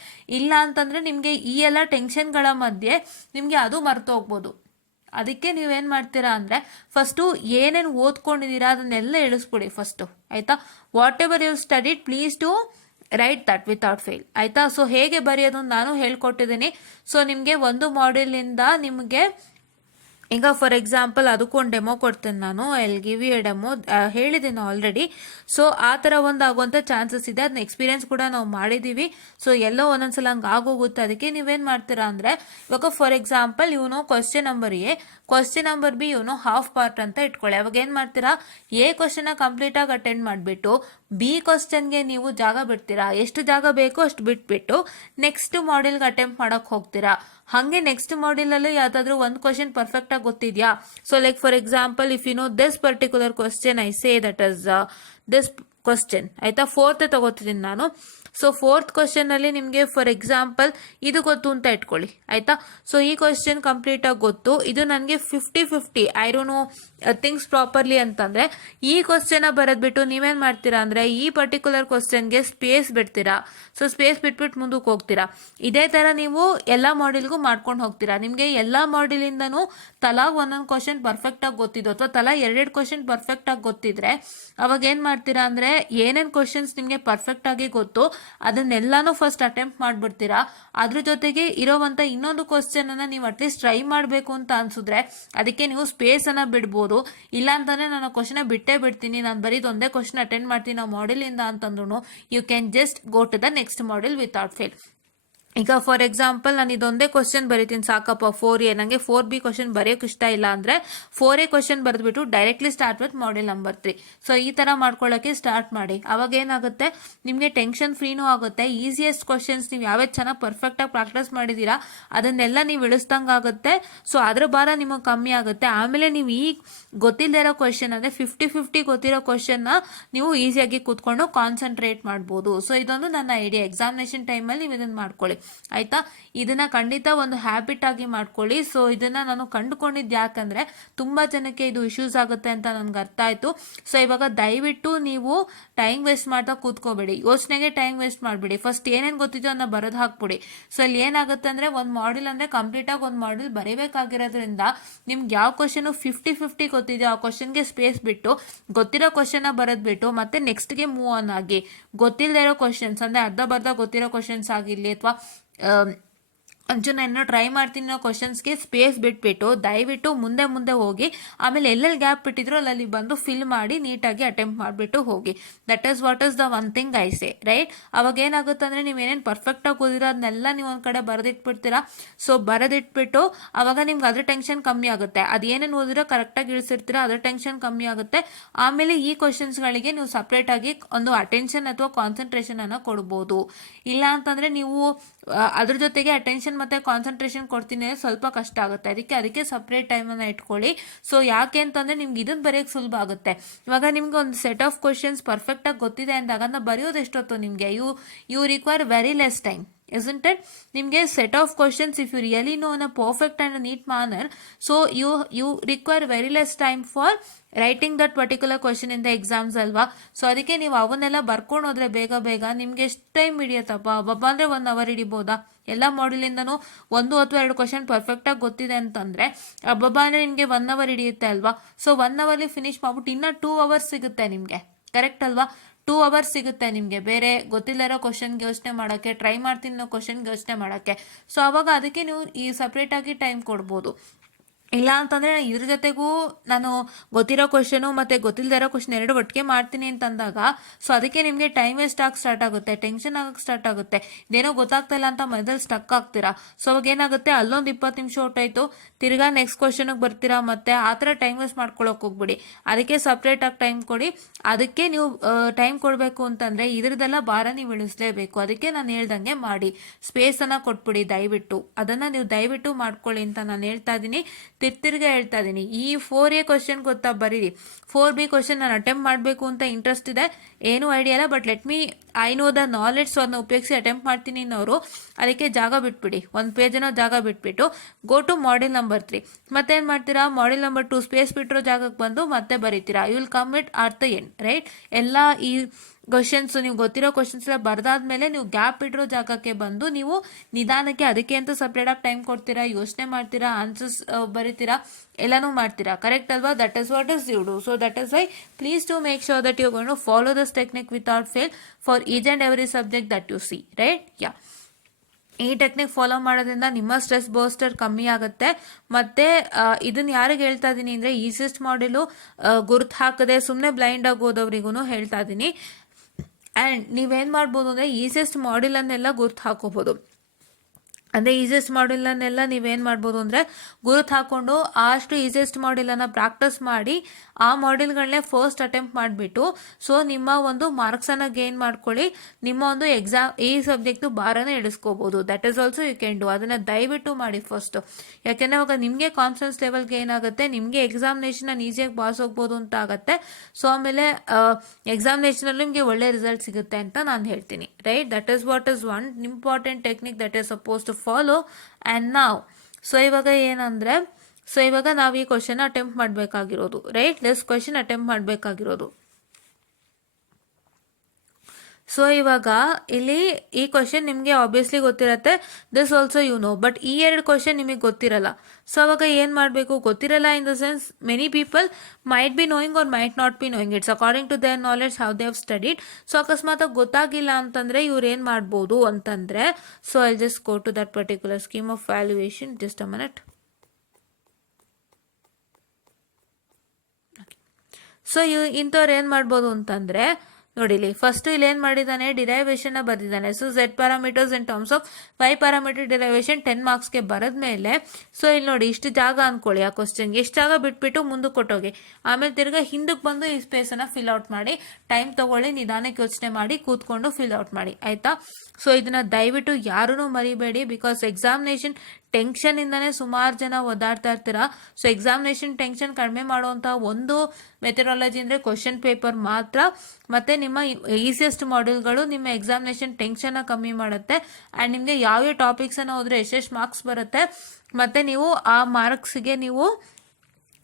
ಇಲ್ಲ ಅಂತಂದರೆ ನಿಮಗೆ ಈ ಎಲ್ಲ ಟೆನ್ಷನ್ಗಳ ಮಧ್ಯೆ ನಿಮಗೆ ಅದು ಮರ್ತು ಹೋಗ್ಬೋದು. ಅದಕ್ಕೆ ನೀವೇನು ಮಾಡ್ತೀರಾ ಅಂದರೆ ಫಸ್ಟು ಏನೇನು ಓದ್ಕೊಂಡಿದ್ದೀರಾ ಅದನ್ನೆಲ್ಲ ಇಳಿಸ್ಬಿಡಿ ಫಸ್ಟು, ಆಯಿತಾ. Whatever you studied please to write that without fail, ಆಯಿತಾ. ಸೊ ಹೇಗೆ ಬರೆಯೋದು ನಾನು ಹೇಳ್ಕೊಟ್ಟಿದ್ದೀನಿ. ಸೊ ನಿಮಗೆ ಒಂದು ಮಾಡ್ಯೂಲಿಂದ ನಿಮಗೆ ಈಗ ಫಾರ್ ಎಕ್ಸಾಂಪಲ್ ಅದಕ್ಕೊಂದು ಡೆಮೋ ಕೊಡ್ತೇನೆ ನಾನು, I give you a demo, ಹೇಳಿದ್ದೀನಿ ಆಲ್ರೆಡಿ. ಸೊ ಆ ಥರ ಒಂದು ಆಗುವಂಥ ಚಾನ್ಸಸ್ ಇದೆ, ಅದನ್ನ ಎಕ್ಸ್ಪೀರಿಯನ್ಸ್ ಕೂಡ ನಾವು ಮಾಡಿದ್ದೀವಿ. ಸೊ ಎಲ್ಲೋ ಒಂದೊಂದ್ಸಲ ಹಂಗೆ ಆಗೋಗುತ್ತೆ. ಅದಕ್ಕೆ ನೀವೇನು ಮಾಡ್ತೀರಾ ಅಂದರೆ ಇವಾಗ for example question number A, question number B half part ಅಂತ ಇಟ್ಕೊಳ್ಳಿ. ಅವಾಗ ಏನು ಮಾಡ್ತೀರಾ, ಎ ಕ್ವಶನ್ನ ಕಂಪ್ಲೀಟಾಗಿ ಅಟೆಂಡ್ ಮಾಡಿಬಿಟ್ಟು ಬಿ ಕ್ವಶನ್ಗೆ ನೀವು ಜಾಗ ಬಿಡ್ತೀರಾ, ಎಷ್ಟು ಜಾಗ ಬೇಕೋ ಅಷ್ಟು ಬಿಟ್ಬಿಟ್ಟು ನೆಕ್ಸ್ಟ್ ಮಾಡ್ಯೂಲ್ಗೆ ಅಟೆಂಪ್ಟ್ ಮಾಡೋಕ್ಕೆ ಹೋಗ್ತೀರಾ. ಹಾಗೆ ನೆಕ್ಸ್ಟ್ ಮಾಡ್ಯೂಲಲ್ಲೂ ಯಾವುದಾದ್ರೂ ಒಂದು ಕ್ವಶನ್ ಪರ್ಫೆಕ್ಟಾಗಿ ಗೊತ್ತಿದೆಯಾ. So like for example if you know this particular question, I say that is this question, ಆಯಿತಾ. ಫೋರ್ತ್ ತಗೋತಿದ್ದೀನಿ ನಾನು. ಸೊ ಫೋರ್ತ್ ಕ್ವಶನಲ್ಲಿ ನಿಮಗೆ ಫಾರ್ ಎಕ್ಸಾಂಪಲ್ ಇದು ಗೊತ್ತು ಅಂತ ಇಟ್ಕೊಳ್ಳಿ, ಆಯಿತಾ. ಸೊ ಈ ಕ್ವಶನ್ ಕಂಪ್ಲೀಟಾಗಿ ಗೊತ್ತು, ಇದು ನನಗೆ 50-50 I don't no things properly ಅಂತಂದರೆ ಈ ಕ್ವಶನ್ನ ಬರೆದ್ಬಿಟ್ಟು ನೀವೇನು ಮಾಡ್ತೀರಾ ಅಂದರೆ ಈ ಪರ್ಟಿಕ್ಯುಲರ್ ಕ್ವಶನ್ಗೆ ಸ್ಪೇಸ್ ಬಿಡ್ತೀರಾ. ಸೊ ಸ್ಪೇಸ್ ಬಿಟ್ಬಿಟ್ಟು ಮುಂದಕ್ಕೆ ಹೋಗ್ತೀರಾ. ಇದೇ ಥರ ನೀವು ಎಲ್ಲ ಮಾಡ್ಯೂಲ್ಗೂ ಮಾಡ್ಕೊಂಡು ಹೋಗ್ತೀರಾ. ನಿಮಗೆ ಎಲ್ಲ ಮಾಡ್ಯೂಲಿಂದನೂ ತಲಾ ಒಂದೊಂದು ಕ್ವಶನ್ ಪರ್ಫೆಕ್ಟಾಗಿ ಗೊತ್ತಿದ್ದು ಅಥವಾ ತಲಾ 2 ಕ್ವಶನ್ ಪರ್ಫೆಕ್ಟಾಗಿ ಗೊತ್ತಿದ್ರೆ ಅವಾಗ ಏನು ಮಾಡ್ತೀರಾ ಅಂದರೆ ಏನೇನು ಕ್ವಶನ್ಸ್ ನಿಮಗೆ ಪರ್ಫೆಕ್ಟಾಗಿ ಗೊತ್ತು ಅದನ್ನೆಲ್ಲಾನು ಫಸ್ಟ್ ಅಟೆಂಪ್ಟ್ ಮಾಡಿಬಿಡ್ತೀರಾ. ಅದ್ರ ಜೊತೆಗೆ ಇರೋವಂಥ ಇನ್ನೊಂದು ಕ್ವಶನನ್ನು ನೀವು ಅಟ್ಲೀಸ್ಟ್ ಟ್ರೈ ಮಾಡಬೇಕು ಅಂತ ಅನ್ಸಿದ್ರೆ ಅದಕ್ಕೆ ನೀವು ಸ್ಪೇಸನ್ನು ಬಿಡ್ಬೋದು. ಇಲ್ಲ ಅಂತಂದರೆ ನಾನು ಕ್ವಶನ ಬಿಟ್ಟೇ ಬಿಡ್ತೀನಿ, ನಾನು ಬರೀದು ಒಂದೇ ಕ್ವಶನ್ ಅಟೆಂಡ್ ಮಾಡ್ತೀನಿ ನಾವು ಮಾಡ್ಯೂಲಿಂದ ಅಂತಂದ್ರೂ you can just go to the next module without fail. ಈಗ ಫಾರ್ ಎಕ್ಸಾಂಪಲ್ ನಾನು ಇದೊಂದೇ ಕ್ವಶನ್ ಬರೀತೀನಿ ಸಾಕಪ್ಪ 4A, ನನಗೆ 4B ಕ್ವಶನ್ ಬರೆಯೋಕೆ ಇಷ್ಟ ಇಲ್ಲ ಅಂದರೆ 4A ಕ್ವಶನ್ ಬರೆದ್ಬಿಟ್ಟು directly start with module number 3. So ಈ ಥರ ಮಾಡ್ಕೊಳ್ಳೋಕ್ಕೆ ಸ್ಟಾರ್ಟ್ ಮಾಡಿ. ಅವಾಗ ಏನಾಗುತ್ತೆ ನಿಮಗೆ ಟೆನ್ಷನ್ ಫ್ರೀನೂ ಆಗುತ್ತೆ. ಈಸಿಯೆಸ್ಟ್ ಕ್ವಶನ್ಸ್ ನೀವು ಯಾವ್ಯಾವ ಚೆನ್ನಾಗಿ ಪರ್ಫೆಕ್ಟಾಗಿ ಪ್ರಾಕ್ಟೀಸ್ ಮಾಡಿದ್ದೀರಾ ಅದನ್ನೆಲ್ಲ ನೀವು ಇಳಿಸ್ದಂಗೆ ಆಗುತ್ತೆ. ಸೊ ಅದ್ರ ಭಾರ ನಿಮಗೆ ಕಮ್ಮಿ ಆಗುತ್ತೆ. ಆಮೇಲೆ ನೀವು ಈ ಗೊತ್ತಿಲ್ಲದೆ ಇರೋ ಕ್ವಶನ್ ಅಂದರೆ 50-50 ಗೊತ್ತಿರೋ ಕ್ವಶನ್ನ ನೀವು ಈಸಿಯಾಗಿ ಕೂತ್ಕೊಂಡು ಕಾನ್ಸಂಟ್ರೇಟ್ ಮಾಡ್ಬೋದು. ಸೊ ಇದೊಂದು ನನ್ನ ಐಡಿಯಾ. ಎಕ್ಸಾಮಿನೇಷನ್ ಟೈಮಲ್ಲಿ ನೀವು ಇದನ್ನು ಮಾಡ್ಕೊಳ್ಳಿ, ಆಯ್ತಾ. ಇದನ್ನ ಖಂಡಿತ ಒಂದು ಹ್ಯಾಬಿಟ್ ಆಗಿ ಮಾಡ್ಕೊಳ್ಳಿ. ಸೊ ಇದನ್ನ ನಾನು ಕಂಡುಕೊಂಡಿದ್ದು ಯಾಕಂದ್ರೆ ತುಂಬಾ ಜನಕ್ಕೆ ಇದು ಇಶ್ಯೂಸ್ ಆಗುತ್ತೆ ಅಂತ ನನ್ಗೆ ಅರ್ಥ ಆಯ್ತು. ಸೊ ಇವಾಗ ದಯವಿಟ್ಟು ನೀವು ಟೈಮ್ ವೇಸ್ಟ್ ಮಾಡ್ತಾ ಕೂತ್ಕೋಬೇಡಿ, ಯೋಚನೆಗೆ ಟೈಮ್ ವೇಸ್ಟ್ ಮಾಡಬೇಡಿ. ಫಸ್ಟ್ ಏನೇನು ಗೊತ್ತಿದೆಯೋ ಅದನ್ನ ಬರೆದು ಹಾಕ್ಬಿಡಿ. ಸೊ ಇಲ್ಲಿ ಏನಾಗುತ್ತೆ ಅಂದ್ರೆ ಒಂದು ಮಾಡ್ಯೂಲ್ ಅಂದ್ರೆ ಕಂಪ್ಲೀಟ್ ಆಗಿ ಒಂದು ಮಾಡ್ಯೂಲ್ ಬರೀಬೇಕಾಗಿರೋದ್ರಿಂದ ನಿಮ್ಗೆ ಯಾವ ಕ್ವಶನ್ 50-50 ಗೊತ್ತಿದೆಯೋ ಆ ಕ್ವಶನ್ಗೆ ಸ್ಪೇಸ್ ಬಿಟ್ಟು ಗೊತ್ತಿರೋ ಕ್ವಶನ್ ಬರೆದ್ಬಿಟ್ಟು ಮತ್ತೆ ನೆಕ್ಸ್ಟ್ಗೆ ಮೂವ್ ಆನ್ ಆಗಿ. ಗೊತ್ತಿಲ್ಲದೆ ಇರೋ ಕ್ವಶನ್ಸ್ ಅಂದ್ರೆ ಅರ್ಧ ಬರ್ಧ ಗೊತ್ತಿರೋ ಕ್ವಶನ್ಸ್ ಆಗಿರಲಿ ಅಥವಾ ಒಂಚೂರು ನಾನು ಟ್ರೈ ಮಾಡ್ತೀನಿ ಅನ್ನೋ ಕ್ವಶನ್ಸ್ಗೆ ಸ್ಪೇಸ್ ಬಿಟ್ಬಿಟ್ಟು ದಯವಿಟ್ಟು ಮುಂದೆ ಮುಂದೆ ಹೋಗಿ. ಆಮೇಲೆ ಎಲ್ಲೆಲ್ಲಿ ಗ್ಯಾಪ್ ಬಿಟ್ಟಿದ್ರು ಅಲ್ಲಿ ಬಂದು ಫಿಲ್ ಮಾಡಿ ನೀಟಾಗಿ ಅಟೆಂಪ್ಟ್ ಮಾಡಿಬಿಟ್ಟು ಹೋಗಿ. That is what is the one thing I say, right. ಅವಾಗ ಏನಾಗುತ್ತೆ ಅಂದರೆ ನೀವೇನೇನು ಪರ್ಫೆಕ್ಟಾಗಿ ಓದಿರೋ ಅದನ್ನೆಲ್ಲ ನೀವು ಒಂದು ಕಡೆ ಬರೆದಿಟ್ಬಿಡ್ತೀರಾ. ಸೊ ಬರೆದಿಟ್ಬಿಟ್ಟು ಅವಾಗ ನಿಮ್ಗೆ ಅದ್ರ ಟೆನ್ಷನ್ ಕಮ್ಮಿ ಆಗುತ್ತೆ. ಅದೇನೇನು ಓದಿರೋ ಕರೆಕ್ಟಾಗಿ ಇಳಿಸಿರ್ತೀರಾ ಅದ್ರ ಟೆನ್ಷನ್ ಕಮ್ಮಿ ಆಗುತ್ತೆ. ಆಮೇಲೆ ಈ ಕ್ವಶನ್ಸ್ಗಳಿಗೆ ನೀವು ಸಪ್ರೇಟಾಗಿ ಒಂದು ಅಟೆನ್ಷನ್ ಅಥವಾ ಕಾನ್ಸಂಟ್ರೇಷನನ್ನು ಕೊಡ್ಬೋದು. ಇಲ್ಲ ಅಂತಂದರೆ ನೀವು ಅದ್ರ ಜೊತೆಗೆ ಅಟೆನ್ಷನ್ ಮತ್ತು ಕಾನ್ಸಂಟ್ರೇಷನ್ ಕೊಡ್ತೀನಿ ಸ್ವಲ್ಪ ಕಷ್ಟ ಆಗುತ್ತೆ. ಅದಕ್ಕೆ ಸಪ್ರೇಟ್ ಟೈಮನ್ನು ಇಟ್ಕೊಳ್ಳಿ. ಸೊ ಯಾಕೆ ಅಂತಂದರೆ ನಿಮ್ಗೆ ಇದನ್ನು ಬರೆಯೋಕ್ಕೆ ಸುಲಭ ಆಗುತ್ತೆ. ಇವಾಗ ನಿಮ್ಗೆ ಒಂದು ಸೆಟ್ ಆಫ್ ಕ್ವಶನ್ಸ್ ಪರ್ಫೆಕ್ಟಾಗಿ ಗೊತ್ತಿದೆ ಅಂದಾಗ ಅದನ್ನ ಬರೆಯೋದು ಎಷ್ಟೊತ್ತು ನಿಮಗೆ, you require very less time, isn't it? ನಿಮಗೆ set of questions if you really know in a perfect and neat manner, so you require very less time for writing that particular question in the exams ಅಲ್ವಾ. So ಅದಕ್ಕೆ ನೀವು ಅವನ್ನೆಲ್ಲ ಬರ್ಕೊಂಡು ಹೋದ್ರೆ ಬೇಗ ನಿಮ್ಗೆ ಎಷ್ಟು ಟೈಮ್ ಹಿಡಿಯುತ್ತಪ್ಪ ಅಂದರೆ 1 hour ಹಿಡಿಬೋದಾ? ಎಲ್ಲ ಮಾಡ್ಯೂಲಿಂದನೂ 1 ಅಥವಾ 2 ಕ್ವಶನ್ ಪರ್ಫೆಕ್ಟಾಗಿ ಗೊತ್ತಿದೆ ಅಂತಂದರೆ ಅಂದರೆ ನಿಮಗೆ 1 hour ಹಿಡಿಯುತ್ತೆ ಅಲ್ವಾ. ಸೊ 1 hourಲಿ ಫಿನಿಶ್ ಮಾಡ್ಬಿಟ್ಟು ಇನ್ನೂ 2 hours ಸಿಗುತ್ತೆ ನಿಮಗೆ, ಕರೆಕ್ಟ್ ಅಲ್ವಾ. 2 hours ಸಿಗುತ್ತೆ ನಿಮಗೆ ಬೇರೆ ಗೊತ್ತಿಲ್ಲರೋ ಕ್ವಶನ್ಗೆ ಯೋಚನೆ ಮಾಡೋಕ್ಕೆ, ಟ್ರೈ ಮಾಡ್ತೀನಿ ಅನ್ನೋ ಕ್ವಶನ್ಗೆ ಯೋಚನೆ ಮಾಡೋಕ್ಕೆ. ಸೊ ಅವಾಗ ಅದಕ್ಕೆ ನೀವು ಈ ಸಪ್ರೇಟಾಗಿ ಟೈಮ್ ಕೊಡ್ಬೋದು. ಇಲ್ಲ ಅಂತಂದರೆ ಇದ್ರ ಜೊತೆಗೂ ನಾನು ಗೊತ್ತಿರೋ ಕ್ವಶನು ಮತ್ತು ಗೊತ್ತಿಲ್ಲದೆ ಇರೋ ಕ್ವಶನ್ 2 ಒಟ್ಟಿಗೆ ಮಾಡ್ತೀನಿ ಅಂತಂದಾಗ ಸೊ ಅದಕ್ಕೆ ನಿಮಗೆ ಟೈಮ್ ವೇಸ್ಟ್ ಆಗಿ ಸ್ಟಾರ್ಟ್ ಆಗುತ್ತೆ, ಟೆನ್ಷನ್ ಆಗಕ್ಕೆ ಸ್ಟಾರ್ಟ್ ಆಗುತ್ತೆ. ಇದೇನೋ ಗೊತ್ತಾಗ್ತಾ ಇಲ್ಲ ಅಂತ ಮಧ್ಯದಲ್ಲಿ ಸ್ಟಕ್ ಆಗ್ತೀರಾ. ಸೊ ಅವಾಗ ಏನಾಗುತ್ತೆ ಅಲ್ಲೊಂದು 20 ನಿಮಿಷ ಹೊಟ್ಟೋಯ್ತು, ತಿರ್ಗಾ ನೆಕ್ಸ್ಟ್ ಕ್ವಶನಿಗೆ ಬರ್ತೀರಾ, ಮತ್ತು ಆ ಥರ ಟೈಮ್ ವೇಸ್ಟ್ ಮಾಡ್ಕೊಳಕ್ಕೆ ಹೋಗ್ಬಿಡಿ. ಅದಕ್ಕೆ ಸಪ್ರೇಟಾಗಿ ಟೈಮ್ ಕೊಡಿ. ಅದಕ್ಕೆ ನೀವು ಟೈಮ್ ಕೊಡಬೇಕು ಅಂತಂದರೆ ಇದ್ರದ್ದೆಲ್ಲ ಭಾರ ನೀವು ಇಳಿಸ್ಲೇಬೇಕು. ಅದಕ್ಕೆ ನಾನು ಹೇಳ್ದಂಗೆ ಮಾಡಿ, ಸ್ಪೇಸನ್ನು ಕೊಟ್ಬಿಡಿ ದಯವಿಟ್ಟು. ಅದನ್ನು ನೀವು ದಯವಿಟ್ಟು ಮಾಡ್ಕೊಳ್ಳಿ ಅಂತ ನಾನು ಹೇಳ್ತಾ ಇದ್ದೀನಿ, ತಿರ್ತಿರ್ಗೆ ಹೇಳ್ತಾ ಇದ್ದೀನಿ. ಈ 4A ಕ್ವಶನ್ ಗೊತ್ತಾ ಬರೀರಿ. 4B ಕ್ವಶನ್ ನಾನು ಅಟೆಂಪ್ಟ್ ಮಾಡಬೇಕು ಅಂತ ಇಂಟ್ರೆಸ್ಟ್ ಇದೆ, ಏನೂ ಐಡಿಯಾ ಇಲ್ಲ, but let me I know the knowledge, so ಅದನ್ನ ಉಪಯೋಗಿಸಿ ಅಟೆಂಪ್ಟ್ ಮಾಡ್ತೀನಿ ಅನ್ನೋರು ಅದಕ್ಕೆ ಜಾಗ ಬಿಟ್ಬಿಡಿ, ಒಂದು ಪೇಜನ್ನು ಜಾಗ ಬಿಟ್ಬಿಟ್ಟು ಗೋ ಟು ಮಾಡೆಲ್ ನಂಬರ್ 3. ಮತ್ತೇನು ಮಾಡ್ತೀರಾ, ಮಾಡೆಲ್ ನಂಬರ್ 2 ಸ್ಪೇಸ್ ಬಿಟ್ಟಿರೋ ಜಾಗಕ್ಕೆ ಬಂದು ಮತ್ತೆ ಬರೀತೀರಾ. You will come it at the end, right. ಎಲ್ಲ ಈ ಕ್ವಶನ್ಸ್ ನೀವು ಗೊತ್ತಿರೋ ಕ್ವಶನ್ಸ್ ಎಲ್ಲ ಬರ್ದಾದ್ಮೇಲೆ ನೀವು ಗ್ಯಾಪ್ ಇಟ್ಟಿರೋ ಜಾಗಕ್ಕೆ ಬಂದು ನೀವು ನಿಧಾನಕ್ಕೆ ಅದಕ್ಕೆ ಅಂತ ಸಪ್ರೇಟಾಗಿ ಟೈಮ್ ಕೊಡ್ತೀರಾ, ಯೋಚನೆ ಮಾಡ್ತೀರಾ, ಆನ್ಸರ್ಸ್ ಬರೀತೀರಾ, ಎಲ್ಲನೂ ಮಾಡ್ತೀರಾ. ಕರೆಕ್ಟ್ ಅಲ್ವಾ? That is what is you do. So that is why please to make sure that you gone to follow this technique without fail for each and every subject that you see, right. Yeah, ಈ technique follow ಮಾಡೋದ್ರಿಂದ ನಿಮ್ಮ ಸ್ಟ್ರೆಸ್ ಬೋಸ್ಟರ್ ಕಮ್ಮಿ ಆಗುತ್ತೆ. ಮತ್ತು ಇದನ್ನು ಯಾರಿಗೆ ಹೇಳ್ತಾ ಇದ್ದೀನಿ ಅಂದರೆ ಈಸಿಯೆಸ್ಟ್ ಮಾಡೆಲು ಗುರ್ತು ಹಾಕದೆ ಸುಮ್ಮನೆ ಬ್ಲೈಂಡಾಗಿ ಓದೋರಿಗೂ ಹೇಳ್ತಾ ಇದ್ದೀನಿ. ಆ್ಯಂಡ್ ನೀವೇನು ಮಾಡ್ಬೋದು ಅಂದರೆ ಈಸಿಯೆಸ್ಟ್ ಮಾಡೆಲನ್ನೆಲ್ಲ ಗುರ್ತು ಹಾಕೋಬೋದು. ಅಂದರೆ ಈಸಿಯೆಸ್ಟ್ ಮಾಡೆಲನ್ನೆಲ್ಲ ನೀವೇನು ಮಾಡ್ಬೋದು ಅಂದರೆ ಗುರುತು ಹಾಕ್ಕೊಂಡು ಅಷ್ಟು ಈಸಿಯೆಸ್ಟ್ ಮಾಡೆಲನ್ನು ಪ್ರಾಕ್ಟೀಸ್ ಮಾಡಿ ಆ ಮಾಡೆಲ್ಗಳನ್ನೇ ಫಸ್ಟ್ ಅಟೆಂಪ್ಟ್ ಮಾಡಿಬಿಟ್ಟು ಸೊ ನಿಮ್ಮ ಒಂದು ಮಾರ್ಕ್ಸನ್ನು ಗೇನ್ ಮಾಡ್ಕೊಳ್ಳಿ. ನಿಮ್ಮ ಒಂದು ಎಕ್ಸಾಮ್ ಈ ಸಬ್ಜೆಕ್ಟು ಬಾರನೇ ಇಳಿಸ್ಕೋಬೋದು. That is also you can do. ಅದನ್ನು ದಯವಿಟ್ಟು ಮಾಡಿ ಫಸ್ಟು. ಯಾಕೆಂದರೆ ಅವಾಗ ನಿಮಗೆ ಕಾನ್ಫಿಡೆನ್ಸ್ ಲೆವೆಲ್ ಗೇನ್ ಆಗುತ್ತೆ, ನಿಮಗೆ ಎಕ್ಸಾಮಿನೇಷನ್ ಈಸಿಯಾಗಿ ಪಾಸ್ ಹೋಗ್ಬೋದು ಅಂತ ಆಗುತ್ತೆ. ಸೊ ಆಮೇಲೆ ಎಕ್ಸಾಮಿನೇಷನಲ್ಲಿ ನಿಮಗೆ ಒಳ್ಳೆ ರಿಸಲ್ಟ್ ಸಿಗುತ್ತೆ ಅಂತ ನಾನು ಹೇಳ್ತೀನಿ, right. That is what is one important technique that is suppose to follow. And ನಾವು ಸೊ ಇವಾಗ ಏನಂದರೆ ಸೊ ಇವಾಗ ನಾವು ಈ ಕ್ವಶನ್ ಅಟೆಂಪ್ಟ್ ಮಾಡಬೇಕಾಗಿರೋದು, ರೈಟ್. ಲೆಸ್ ಕ್ವಶನ್ ಅಟೆಂಪ್ಟ್ ಮಾಡಬೇಕಾಗಿರೋದು. ಸೊ ಇವಾಗ ಇಲ್ಲಿ ಈ ಕ್ವಶನ್ ನಿಮಗೆ ಆಬ್ವಿಯಸ್ಲಿ ಗೊತ್ತಿರತ್ತೆ, this also you know. But ಈ ಎರಡು ಕ್ವಶನ್ ನಿಮಗೆ ಗೊತ್ತಿರಲ್ಲ. ಸೊ ಅವಾಗ ಏನು ಮಾಡಬೇಕು, ಗೊತ್ತಿರಲ್ಲ in the sense many people might be knowing or might not be knowing. It's according to their knowledge how they have studied. So ಅಕಸ್ಮಾತಾಗಿ ಗೊತ್ತಾಗಿಲ್ಲ ಅಂತಂದರೆ ಇವ್ರು ಏನು ಮಾಡ್ಬೋದು ಅಂತಂದರೆ so I just go to that particular scheme of valuation. Just a minute. So ಇಂಥವ್ರು ಏನು ಮಾಡ್ಬೋದು ಅಂತಂದರೆ ನೋಡಿಲಿ, ಫಸ್ಟ್ ಇಲ್ಲಿ ಏನು ಮಾಡಿದ್ದಾನೆ, ಡಿರೈವೇಷನ್ನ ಬರೆದಿದ್ದಾನೆ. So Z parameters in terms of Y parameter derivation 10 ಮಾರ್ಕ್ಸ್ಗೆ ಬರೆದ್ಮೇಲೆ ಸೊ ಇಲ್ಲಿ ನೋಡಿ ಇಷ್ಟು ಜಾಗ ಅಂದ್ಕೊಳ್ಳಿ ಆ ಕ್ವಶನ್ಗೆ, ಎಷ್ಟು ಜಾಗ ಬಿಟ್ಬಿಟ್ಟು ಮುಂದಕ್ಕೆ ಕೊಟ್ಟೋಗಿ, ಆಮೇಲೆ ತಿರ್ಗಾ ಹಿಂದಕ್ಕೆ ಬಂದು ಈ ಸ್ಪೇಸನ್ನು ಫಿಲ್ ಔಟ್ ಮಾಡಿ, ಟೈಮ್ ತೊಗೊಳ್ಳಿ, ನಿಧಾನಕ್ಕೆ ಯೋಚನೆ ಮಾಡಿ, ಕೂತ್ಕೊಂಡು ಫಿಲ್ ಔಟ್ ಮಾಡಿ, ಆಯಿತಾ. ಸೊ ಇದನ್ನು ದಯವಿಟ್ಟು ಯಾರೂ ಮರಿಬೇಡಿ. ಬಿಕಾಸ್ ಎಕ್ಸಾಮಿನೇಷನ್ ಟೆನ್ಷನಿಂದನೇ ಸುಮಾರು ಜನ ಓದಾಡ್ತಾ ಇರ್ತೀರಾ. ಸೊ ಎಕ್ಸಾಮಿನೇಷನ್ ಟೆನ್ಷನ್ ಕಡಿಮೆ ಮಾಡುವಂಥ ಒಂದು ಮೆಥಡಾಲಜಿ ಅಂದರೆ ಕ್ವಶನ್ ಪೇಪರ್ ಮಾತ್ರ. ಮತ್ತು ನಿಮ್ಮ ಈಸಿಯೆಸ್ಟ್ ಮಾಡೆಲ್ಗಳು ನಿಮ್ಮ ಎಕ್ಸಾಮಿನೇಷನ್ ಟೆನ್ಷನ್ನ ಕಮ್ಮಿ ಮಾಡುತ್ತೆ. ಆ್ಯಂಡ್ ನಿಮಗೆ ಯಾವ್ಯಾವ ಟಾಪಿಕ್ಸನ್ನು ಹೋದರೆ ಎಷ್ಟೆಷ್ಟು ಮಾರ್ಕ್ಸ್ ಬರುತ್ತೆ, ಮತ್ತು ನೀವು ಆ ಮಾರ್ಕ್ಸ್ಗೆ ನೀವು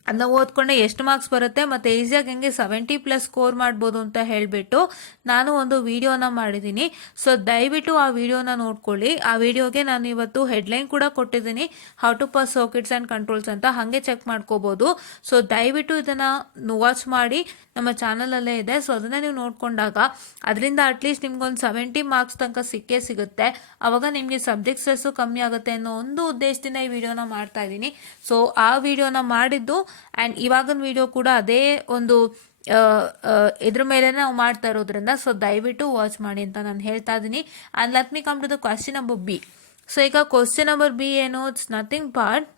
ಅದನ್ನ ಓದ್ಕೊಂಡೆ ಎಷ್ಟು ಮಾರ್ಕ್ಸ್ ಬರುತ್ತೆ ಮತ್ತು ಈಸಿಯಾಗಿ ಹೆಂಗೆ 70+ ಸ್ಕೋರ್ ಮಾಡ್ಬೋದು ಅಂತ ಹೇಳಿಬಿಟ್ಟು ನಾನು ಒಂದು ವಿಡಿಯೋನ ಮಾಡಿದ್ದೀನಿ. ಸೊ ದಯವಿಟ್ಟು ಆ ವಿಡಿಯೋನ ನೋಡ್ಕೊಳ್ಳಿ. ಆ ವಿಡಿಯೋಗೆ ನಾನು ಇವತ್ತು ಹೆಡ್ಲೈನ್ ಕೂಡ ಕೊಟ್ಟಿದ್ದೀನಿ, how to pass circuits and controls ಅಂತ, ಹಾಗೆ ಚೆಕ್ ಮಾಡ್ಕೋಬೋದು. ಸೊ ದಯವಿಟ್ಟು ಇದನ್ನು ವಾಚ್ ಮಾಡಿ, ನಮ್ಮ ಚಾನಲಲ್ಲೇ ಇದೆ. ಸೊ ಅದನ್ನು ನೀವು ನೋಡಿಕೊಂಡಾಗ ಅದರಿಂದ ಅಟ್ಲೀಸ್ಟ್ ನಿಮ್ಗೊಂದು 70 ಮಾರ್ಕ್ಸ್ ತನಕ ಸಿಕ್ಕೇ ಸಿಗುತ್ತೆ. ಆವಾಗ ನಿಮಗೆ ಸಬ್ಜೆಕ್ಟ್ ಸ್ಟ್ರೆಸ್ಸು ಕಮ್ಮಿ ಆಗುತ್ತೆ ಅನ್ನೋ ಒಂದು ಉದ್ದೇಶದಿಂದ ಈ ವಿಡಿಯೋನ ಮಾಡ್ತಾ ಇದ್ದೀನಿ. ಸೊ ಆ ವಿಡಿಯೋನ ಮಾಡಿದ್ದು ಆ್ಯಂಡ್ ಇವಾಗಿನ ವಿಡಿಯೋ ಕೂಡ ಅದೇ ಒಂದು ಇದ್ರ ಮೇಲೆ ನಾವು ಮಾಡ್ತಾ ಇರೋದ್ರಿಂದ ಸೊ ದಯವಿಟ್ಟು ವಾಚ್ ಮಾಡಿ ಅಂತ ನಾನು ಹೇಳ್ತಾ ಇದ್ದೀನಿ. And let me come to the question number B. So ಈಗ ಕ್ವಶನ್ ನಂಬರ್ ಬಿ ಏನು, it's nothing but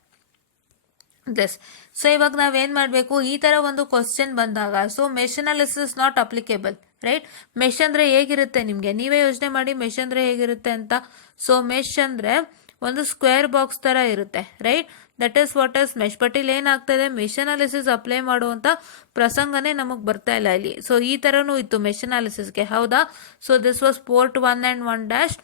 this. So ಇವಾಗ ನಾವೇನು ಮಾಡಬೇಕು, ಈ ಥರ ಒಂದು ಕ್ವಶನ್ ಬಂದಾಗ so mesh analysis not applicable, right. Mesh ಅಂದರೆ ಹೇಗಿರುತ್ತೆ ನಿಮಗೆ ನೀವೇ ಯೋಚನೆ ಮಾಡಿ, ಮೆಶ್ ಅಂದರೆ ಹೇಗಿರುತ್ತೆ ಅಂತ. ಸೊ ಮೆಶ್ ಅಂದರೆ ಒಂದು ಸ್ಕ್ವೇರ್ ಬಾಕ್ಸ್ ಥರ ಇರುತ್ತೆ, right. That is what is mesh. But ಇಲ್ಲಿ ಏನಾಗ್ತದೆ, ಮೆಶ್ ಅನಾಲಿಸಿಸ್ ಅಪ್ಲೈ ಮಾಡುವಂಥ ಪ್ರಸಂಗನೇ ನಮಗೆ ಬರ್ತಾ ಇಲ್ಲ ಇಲ್ಲಿ. ಸೊ ಈ ಥರನೂ ಇತ್ತು ಮೆಶ್ ಅನಾಲಿಸಿಸ್ಗೆ, ಹೌದಾ. ಸೊ ದಿಸ್ ವಾಸ್ ಪೋರ್ಟ್ 1 and 1'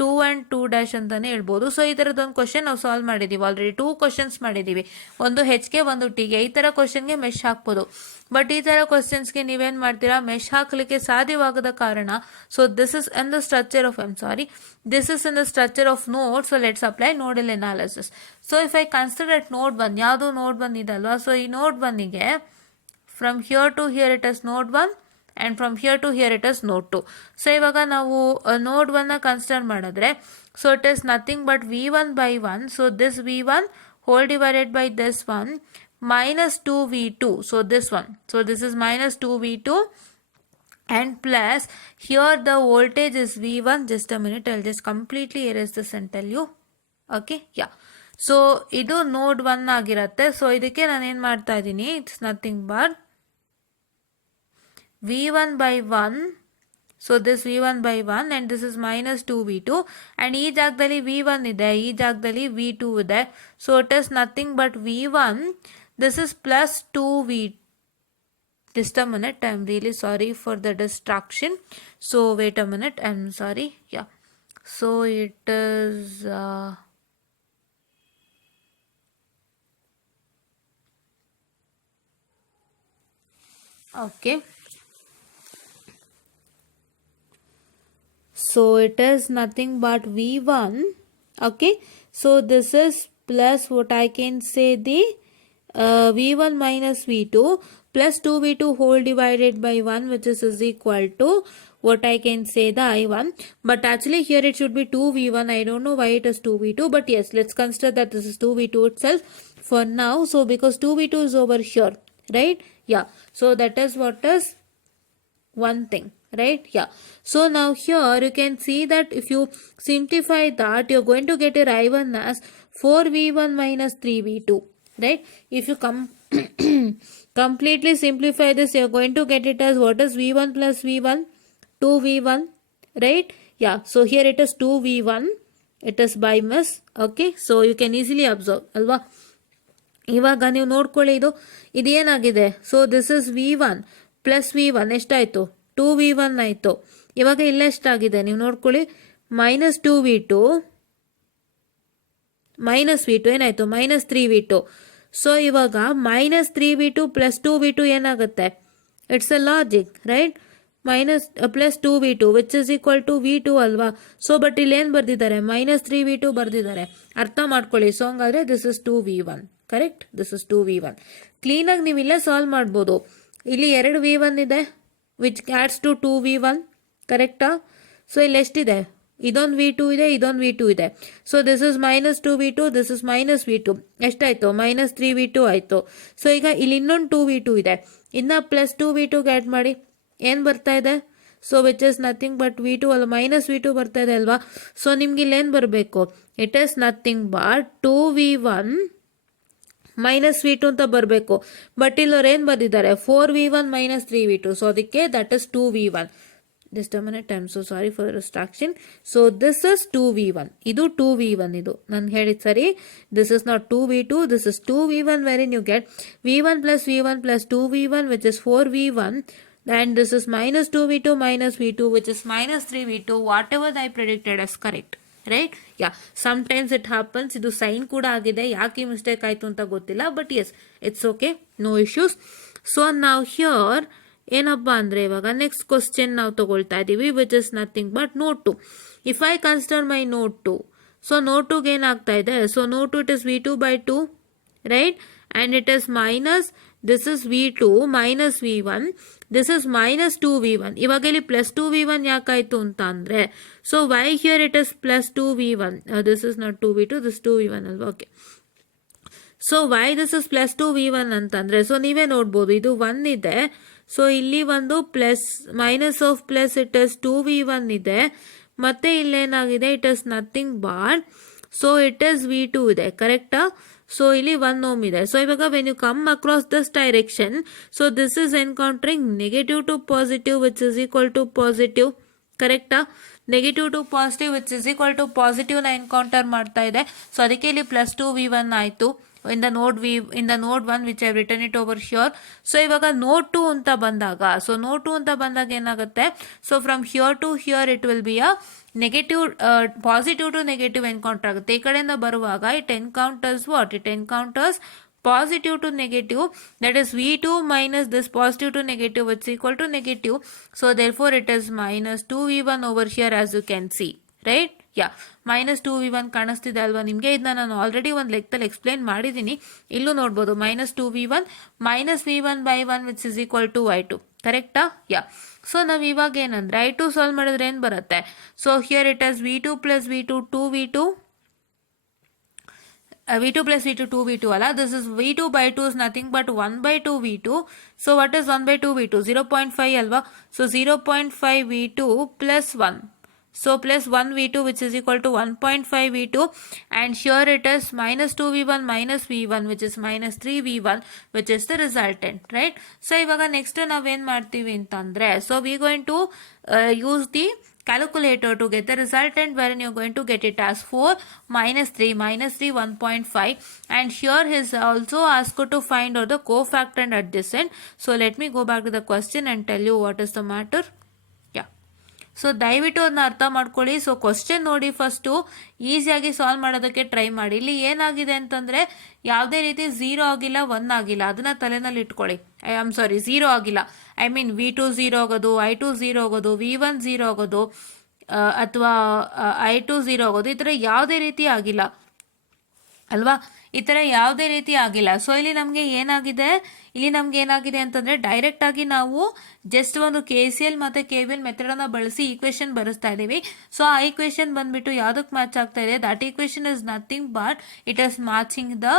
2 and 2' ಅಂತಲೇ ಹೇಳ್ಬೋದು. ಸೊ ಈ ಥರದ್ದೊಂದು ಕ್ವಶನ್ ನಾವು ಸಾಲ್ವ್ ಮಾಡಿದ್ದೀವಿ ಆಲ್ರೆಡಿ. 2 ಕ್ವಶನ್ಸ್ ಮಾಡಿದ್ದೀವಿ, ಒಂದು Hಗೆ ಒಂದು Tಗೆ. ಈ ಥರ ಕ್ವಶನ್ಗೆ ಮೆಶ್ ಹಾಕ್ಬೋದು. ಬಟ್ ಈ ಥರ ಕ್ವಶನ್ಸ್ಗೆ ನೀವೇನು ಮಾಡ್ತೀರಾ, ಮೆಶ್ ಹಾಕಲಿಕ್ಕೆ ಸಾಧ್ಯವಾಗದ ಕಾರಣ so this is in the structure of this is in the structure of node. So let's apply nodal analysis. So if I consider at node 1, ಯಾವುದು ನೋಡ್ 1 ಇದಲ್ವಾ. ಸೊ ಈ ನೋಡ್ 1ಗೆ from here to here it is node 1 and from here to here it is node 2. So ಇವಾಗ ನಾವು node 1ನ consider ಮಾಡಿದ್ರೆ so it is nothing but V1/1. So this V1 whole divided by this one minus 2V2. So this one. So this is minus 2V2 and plus here the voltage is V1. Just a minute, I'll just completely erase this and tell you. Okay, yeah. So ಇದು ನೋಡ್ 1 ಆಗಿರುತ್ತೆ. ಸೊ ಇದಕ್ಕೆ ನಾನು ಏನು ಮಾಡ್ತಾ ಇದ್ದೀನಿ, it's nothing but V1/1. So this V1/1 and this is minus 2V2 and ಈ ಜಾಗದಲ್ಲಿ V1 ಇದೆ, ಈ ಜಾಗದಲ್ಲಿ V2 ಇದೆ. So it is nothing but V1. This is plus 2V. Just a minute, I'm really sorry for the distraction. So wait a minute, I'm sorry. Yeah. So it is okay. So it is nothing but V1. Okay. So this is plus what I can say the V1 minus V2 plus 2V2 whole divided by 1, which is equal to what I can say the I1. But actually here it should be 2V1. I don't know why it is 2V2. But yes, let's consider that this is 2V2 itself for now. So because 2V2 is over here. Right? Yeah. So that is what is one thing, right? Yeah. So now here you can see that if you simplify that, you're going to get your I1 as 4V1 minus 3V2, right? If you completely simplify this, you're going to get it as what is V1 plus V1, 2V1, right? Yeah. So here it is 2V1. It is by miss. Okay. So you can easily observe, alva. ಇವಾಗ ನೀವು ನೋಡ್ಕೊಳ್ಳಿ ಇದೇನಾಗಿದೆ. So this is V1 plus V1 ಎಷ್ಟಾಯಿತು, 2V1 ಆಯಿತು. ಇವಾಗ ಇಲ್ಲೆಷ್ಟಾಗಿದೆ ನೀವು ನೋಡ್ಕೊಳ್ಳಿ, ಮೈನಸ್ 2V2 ಮೈನಸ್ V2 ಏನಾಯಿತು, ಮೈನಸ್ 3V2. ಸೊ ಇವಾಗ ಮೈನಸ್ 3V2 ಪ್ಲಸ್ 2V2 ಏನಾಗುತ್ತೆ, it's a logic, right? Minus plus 2V2 which is equal to V2 ಅಲ್ವಾ. ಸೊ ಬಟ್ ಇಲ್ಲಿ ಏನು ಬರ್ದಿದ್ದಾರೆ, ಮೈನಸ್ 3V2 ಬರ್ದಿದ್ದಾರೆ. ಅರ್ಥ ಮಾಡ್ಕೊಳ್ಳಿ. ಸೊ ಹಂಗಾದ್ರೆ this is 2V1. Correct, this is 2V1. ಕ್ಲೀನಾಗಿ ನೀವು ಇಲ್ಲೇ ಸಾಲ್ವ್ ಮಾಡ್ಬೋದು. ಇಲ್ಲಿ 2V1 ಇದೆ ವಿಚ್ ಆಡ್ಸ್ ಟು 2V1. ಕರೆಕ್ಟಾ? ಸೊ ಇಲ್ಲಿ ಎಷ್ಟಿದೆ, ಇದೊಂದು V2 ಇದೆ, ಇದೊಂದು V2 ಇದೆ. So this is minus 2V2, this is minus V2. ಎಷ್ಟಾಯಿತು, ಮೈನಸ್ 3V2 ಆಯಿತು. ಸೊ ಈಗ ಇಲ್ಲಿ ಇನ್ನೊಂದು 2V2 ಇದೆ, ಇನ್ನು ಪ್ಲಸ್ 2V2ಗೆ ಆ್ಯಡ್ ಮಾಡಿ ಏನು ಬರ್ತಾ ಇದೆ. So which is nothing but V2 ಅಲ್ಲ, ಮೈನಸ್ V2 ಬರ್ತಾ ಇದೆ ಅಲ್ವಾ. ಸೊ ನಿಮ್ಗೆ ಇಲ್ಲಿ ಏನು ಬರಬೇಕು, it is nothing but 2V1 minus V2 ಅಂತ ಬರಬೇಕು. ಬಟ್ ಇಲ್ಲವ್ರು ಏನು ಬರ್ದಿದ್ದಾರೆ, 4V1 ಮೈನಸ್ 3V2. ಸೊ ಅದಕ್ಕೆ that is 2V1. Just a minute, I'm so sorry for the distraction. So this is 2V1. ಇದು 2V1 ಇದು. ನಾನು ಹೇಳಿದ ಸರಿ. This is not 2V2. This is 2V1 wherein you get V1 plus 2V1 which is 4V1. And this is minus 2V2 minus V2 which is minus 3V2. Whatever I predicted is correct. Right? Yeah. Sometimes it happens. ಇದು ಸೈನ್ ಕೂಡ ಆಗಿದೆ. ಯಾಕೆ ಮಿಸ್ಟೇಕ್ ಆಯಿತು ಅಂತ ಗೊತ್ತಿಲ್ಲ. But yes, it's okay. No issues. So now here ಏನಪ್ಪ ಅಂದರೆ ಇವಾಗ ನೆಕ್ಸ್ಟ್ ಕ್ವಶನ್ ನಾವು ತಗೊಳ್ತಾ ಇದ್ದೀವಿ which is nothing but note 2. If I consider my note 2, so note 2ಗೆ ಏನಾಗ್ತಾ ಇದೆ, so note 2 it is V2 by 2, right? And it is minus this is V2 minus V1, this is minus 2V1. ಇವಾಗ ಇಲ್ಲಿ plus 2V1 ಯಾಕಾಯಿತು ಅಂತ ಅಂದರೆ, so why here it is plus 2V1, this is not 2V2, this 2V1 ಅಲ್ವಾ. Okay. So why this is plus 2V1 ಅಂತಂದರೆ, ಸೊ ನೀವೇ ನೋಡ್ಬೋದು ಇದು 1 ಇದೆ. ಸೊ ಇಲ್ಲಿ ಒಂದು plus minus of plus it is 2V1 ಇದೆ. ಮತ್ತೆ ಇಲ್ಲೇನಾಗಿದೆ, it is nothing but so it is V2 ಇದೆ. ಕರೆಕ್ಟಾ? ಸೊ ಇಲ್ಲಿ 1 ohm ಇದೆ. ಸೊ ಇವಾಗ when you come across this direction, so this is encountering negative to positive which is equal to positive. ಕರೆಕ್ಟಾ? Negative to positive which is equal to ಪಾಸಿಟಿವ್ನ encounter ಮಾಡ್ತಾ ಇದೆ. ಸೊ ಅದಕ್ಕೆ ಇಲ್ಲಿ ಪ್ಲಸ್ 2V1 ಆಯಿತು. in the node 1 which I have written it over here. So ಇವಾಗ node 2 ಅಂತ ಬಂದಾಗ, ಸೊ node 2 ಅಂತ ಬಂದಾಗ ಏನಾಗುತ್ತೆ, so from here to here it will be a negative positive to negative encounter ಆಗುತ್ತೆ. ಈ ಕಡೆಯಿಂದ ಬರುವಾಗ it encounters what, it encounters positive to negative, that is V2 minus this positive to negative which is equal to negative. So therefore it is minus 2V1 over here as you can see, right? Yeah, minus 2V1 ಕಾಣಿಸ್ತಿದೆ ಅಲ್ವಾ ನಿಮಗೆ. ಇದನ್ನ ನಾನು ಆಲ್ರೆಡಿ ಒಂದು ಲೆಕ್ಕದಲ್ಲಿ ಎಕ್ಸ್ಪ್ಲೇನ್ ಮಾಡಿದ್ದೀನಿ. ಇಲ್ಲೂ ನೋಡ್ಬೋದು minus 2V1 minus V1 by 1 which is equal to I2. ಕರೆಕ್ಟಾ? ಯಾ. ಸೊ ನಾವು ಇವಾಗ ಏನಂದ್ರೆ I2 ಸಾಲ್ವ್ ಮಾಡಿದ್ರೆ ಏನು ಬರುತ್ತೆ, so here it is V2 plus V2 2V2 V2 plus V2 2V2 ಅಲ್ಲ, this is V2 by 2 is nothing but 1 by 2 V2. So what is 1 by 2 V2? 0.5 ಅಲ್ವಾ. ಸೊ 0.5 V2 plus 1. So plus 1 V2 which is equal to 1.5 V2, and here it is minus 2V1 minus V1 which is minus 3V1 which is the resultant, right? So ಇವಾಗ next ನಾವೇನು ಮಾಡ್ತೀವಿ ಅಂತಂದರೆ, so we going to use the calculator to get the resultant, wherein you're going to get it as 4 minus 3 1.5, and here is also asked to find out the cofactor and adjacent. So let me go back to the question and tell you what is the matter. So ದಯವಿಟ್ಟು ಅದನ್ನ ಅರ್ಥ ಮಾಡ್ಕೊಳ್ಳಿ. So question ನೋಡಿ, ಫಸ್ಟು ಈಸಿಯಾಗಿ ಸಾಲ್ವ್ ಮಾಡೋದಕ್ಕೆ ಟ್ರೈ ಮಾಡಿ. ಇಲ್ಲಿ ಏನಾಗಿದೆ ಅಂತಂದರೆ ಯಾವುದೇ ರೀತಿ 0 ಆಗಿಲ್ಲ 1 ಆಗಿಲ್ಲ, ಅದನ್ನ ತಲೆನಲ್ಲಿ ಇಟ್ಕೊಳ್ಳಿ. ಐ ಆಮ್ ಸಾರಿ, 0 ಆಗಿಲ್ಲ, ಐ ಮೀನ್ V2 0 ಆಗೋದು, I2 0 ಆಗೋದು, V1 0 ಆಗೋದು, ಅಥವಾ I2 0 ಆಗೋದು, ಈ ಥರ ಯಾವುದೇ ರೀತಿ ಆಗಿಲ್ಲ ಅಲ್ವಾ, ಈ ಥರ ಯಾವುದೇ ರೀತಿ ಆಗಿಲ್ಲ. ಸೊ ಇಲ್ಲಿ ನಮಗೆ ಏನಾಗಿದೆ ಅಂತಂದರೆ ಡೈರೆಕ್ಟಾಗಿ ನಾವು ಜಸ್ಟ್ ಒಂದು KCL ಮತ್ತು KVL ಮೆಥಡನ್ನು ಬಳಸಿ ಈಕ್ವೇಷನ್ ಬರೆಸ್ತಾ ಇದ್ದೀವಿ. ಸೊ ಆ ಈಕ್ವೇಷನ್ ಬಂದ್ಬಿಟ್ಟು ಯಾವುದಕ್ಕೆ ಮ್ಯಾಚ್ ಆಗ್ತಾ ಇದೆ, that equation is nothing but it is matching the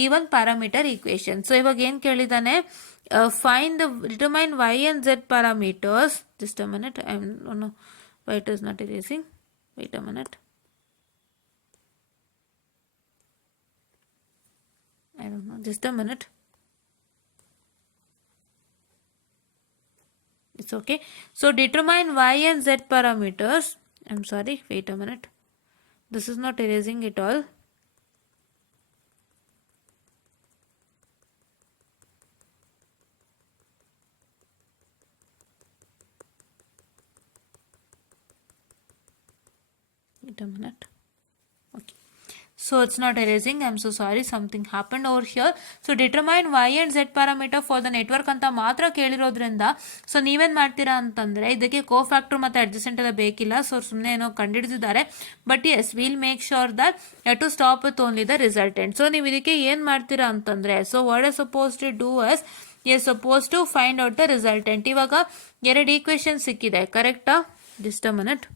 given parameter equation. So ಇವಾಗ ಏನು ಕೇಳಿದ್ದಾನೆ, find the determine Y and Z parameters. Just a minute, why it is not erasing, wait a minute, I don't know, just a minute, it's okay. So determine Y and Z parameters. I'm sorry, wait a minute, this is not erasing it all. Wait a minute, okay. So it's not erasing, I'm so sorry, something happened over here. So determine Y and Z parameter for the network ಅಂತ ಮಾತ್ರ ಕೇಳಿರೋದ್ರಿಂದ ಸೊ ನೀವೇನು ಮಾಡ್ತೀರಾ ಅಂತಂದರೆ ಇದಕ್ಕೆ ಕೋಫ್ಯಾಕ್ಟರ್ ಮತ್ತು ಅಡ್ಜಸೆಂಟ್ ಎಲ್ಲ ಬೇಕಿಲ್ಲ. ಸೊ ಸುಮ್ಮನೆ ಏನೋ ಕಂಡುಹಿಡಿದಿದ್ದಾರೆ, but as will make sure that to stop with only the resultant. So ನೀವು ಇದಕ್ಕೆ ಏನು ಮಾಡ್ತೀರಾ ಅಂತಂದರೆ, so what are suppose to do us as suppose to find out the resultant. ಇವಾಗ 2 ಈಕ್ವೇಷನ್ ಸಿಕ್ಕಿದೆ, ಕರೆಕ್ಟಾ? Just a minute.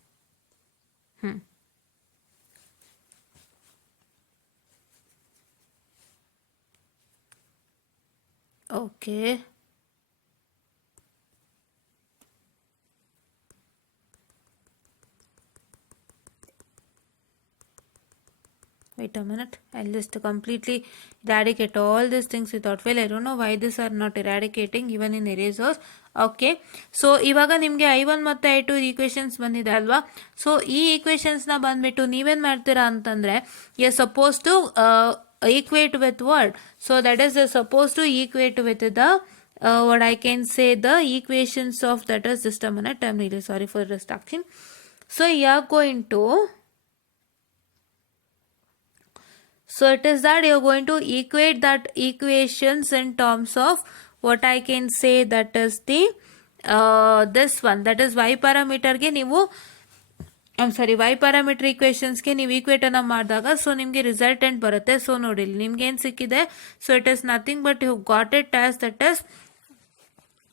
Okay. Wait a minute, I'll just completely eradicate all these things without fail. I don't know why these are not eradicating even in erasers. Okay, so ಇವಾಗ ನಿಮಗೆ I1 ಮತ್ತು I2 equations ಬಂದಿದೆ ಅಲ್ವಾ. ಸೊ ಈ ಈಕ್ವೇಷನ್ಸ್ನ ಬಂದ್ಬಿಟ್ಟು ನೀವೇನು ಮಾಡ್ತೀರಾ ಅಂತಂದರೆ, you suppose to equate with what? So that is supposed to equate with the what I can say the equations of, that is just a minute, I'm really sorry for distraction. So you are going to, so it is that you are going to equate that equations in terms of what I can say, that is the this one, that is Y parameter ಗೆ ನೀವು Y parameter ಈಕ್ವೇಷನ್ಸ್ಗೆ ನೀವು ಈಕ್ವೇಟನ್ನು ಮಾಡಿದಾಗ ಸೊ ನಿಮಗೆ ರಿಸಲ್ಟೆಂಟ್ ಬರುತ್ತೆ. ಸೊ ನೋಡಿ ನಿಮ್ಗೆ ಏನು ಸಿಕ್ಕಿದೆ, so it is nothing but you got it as that is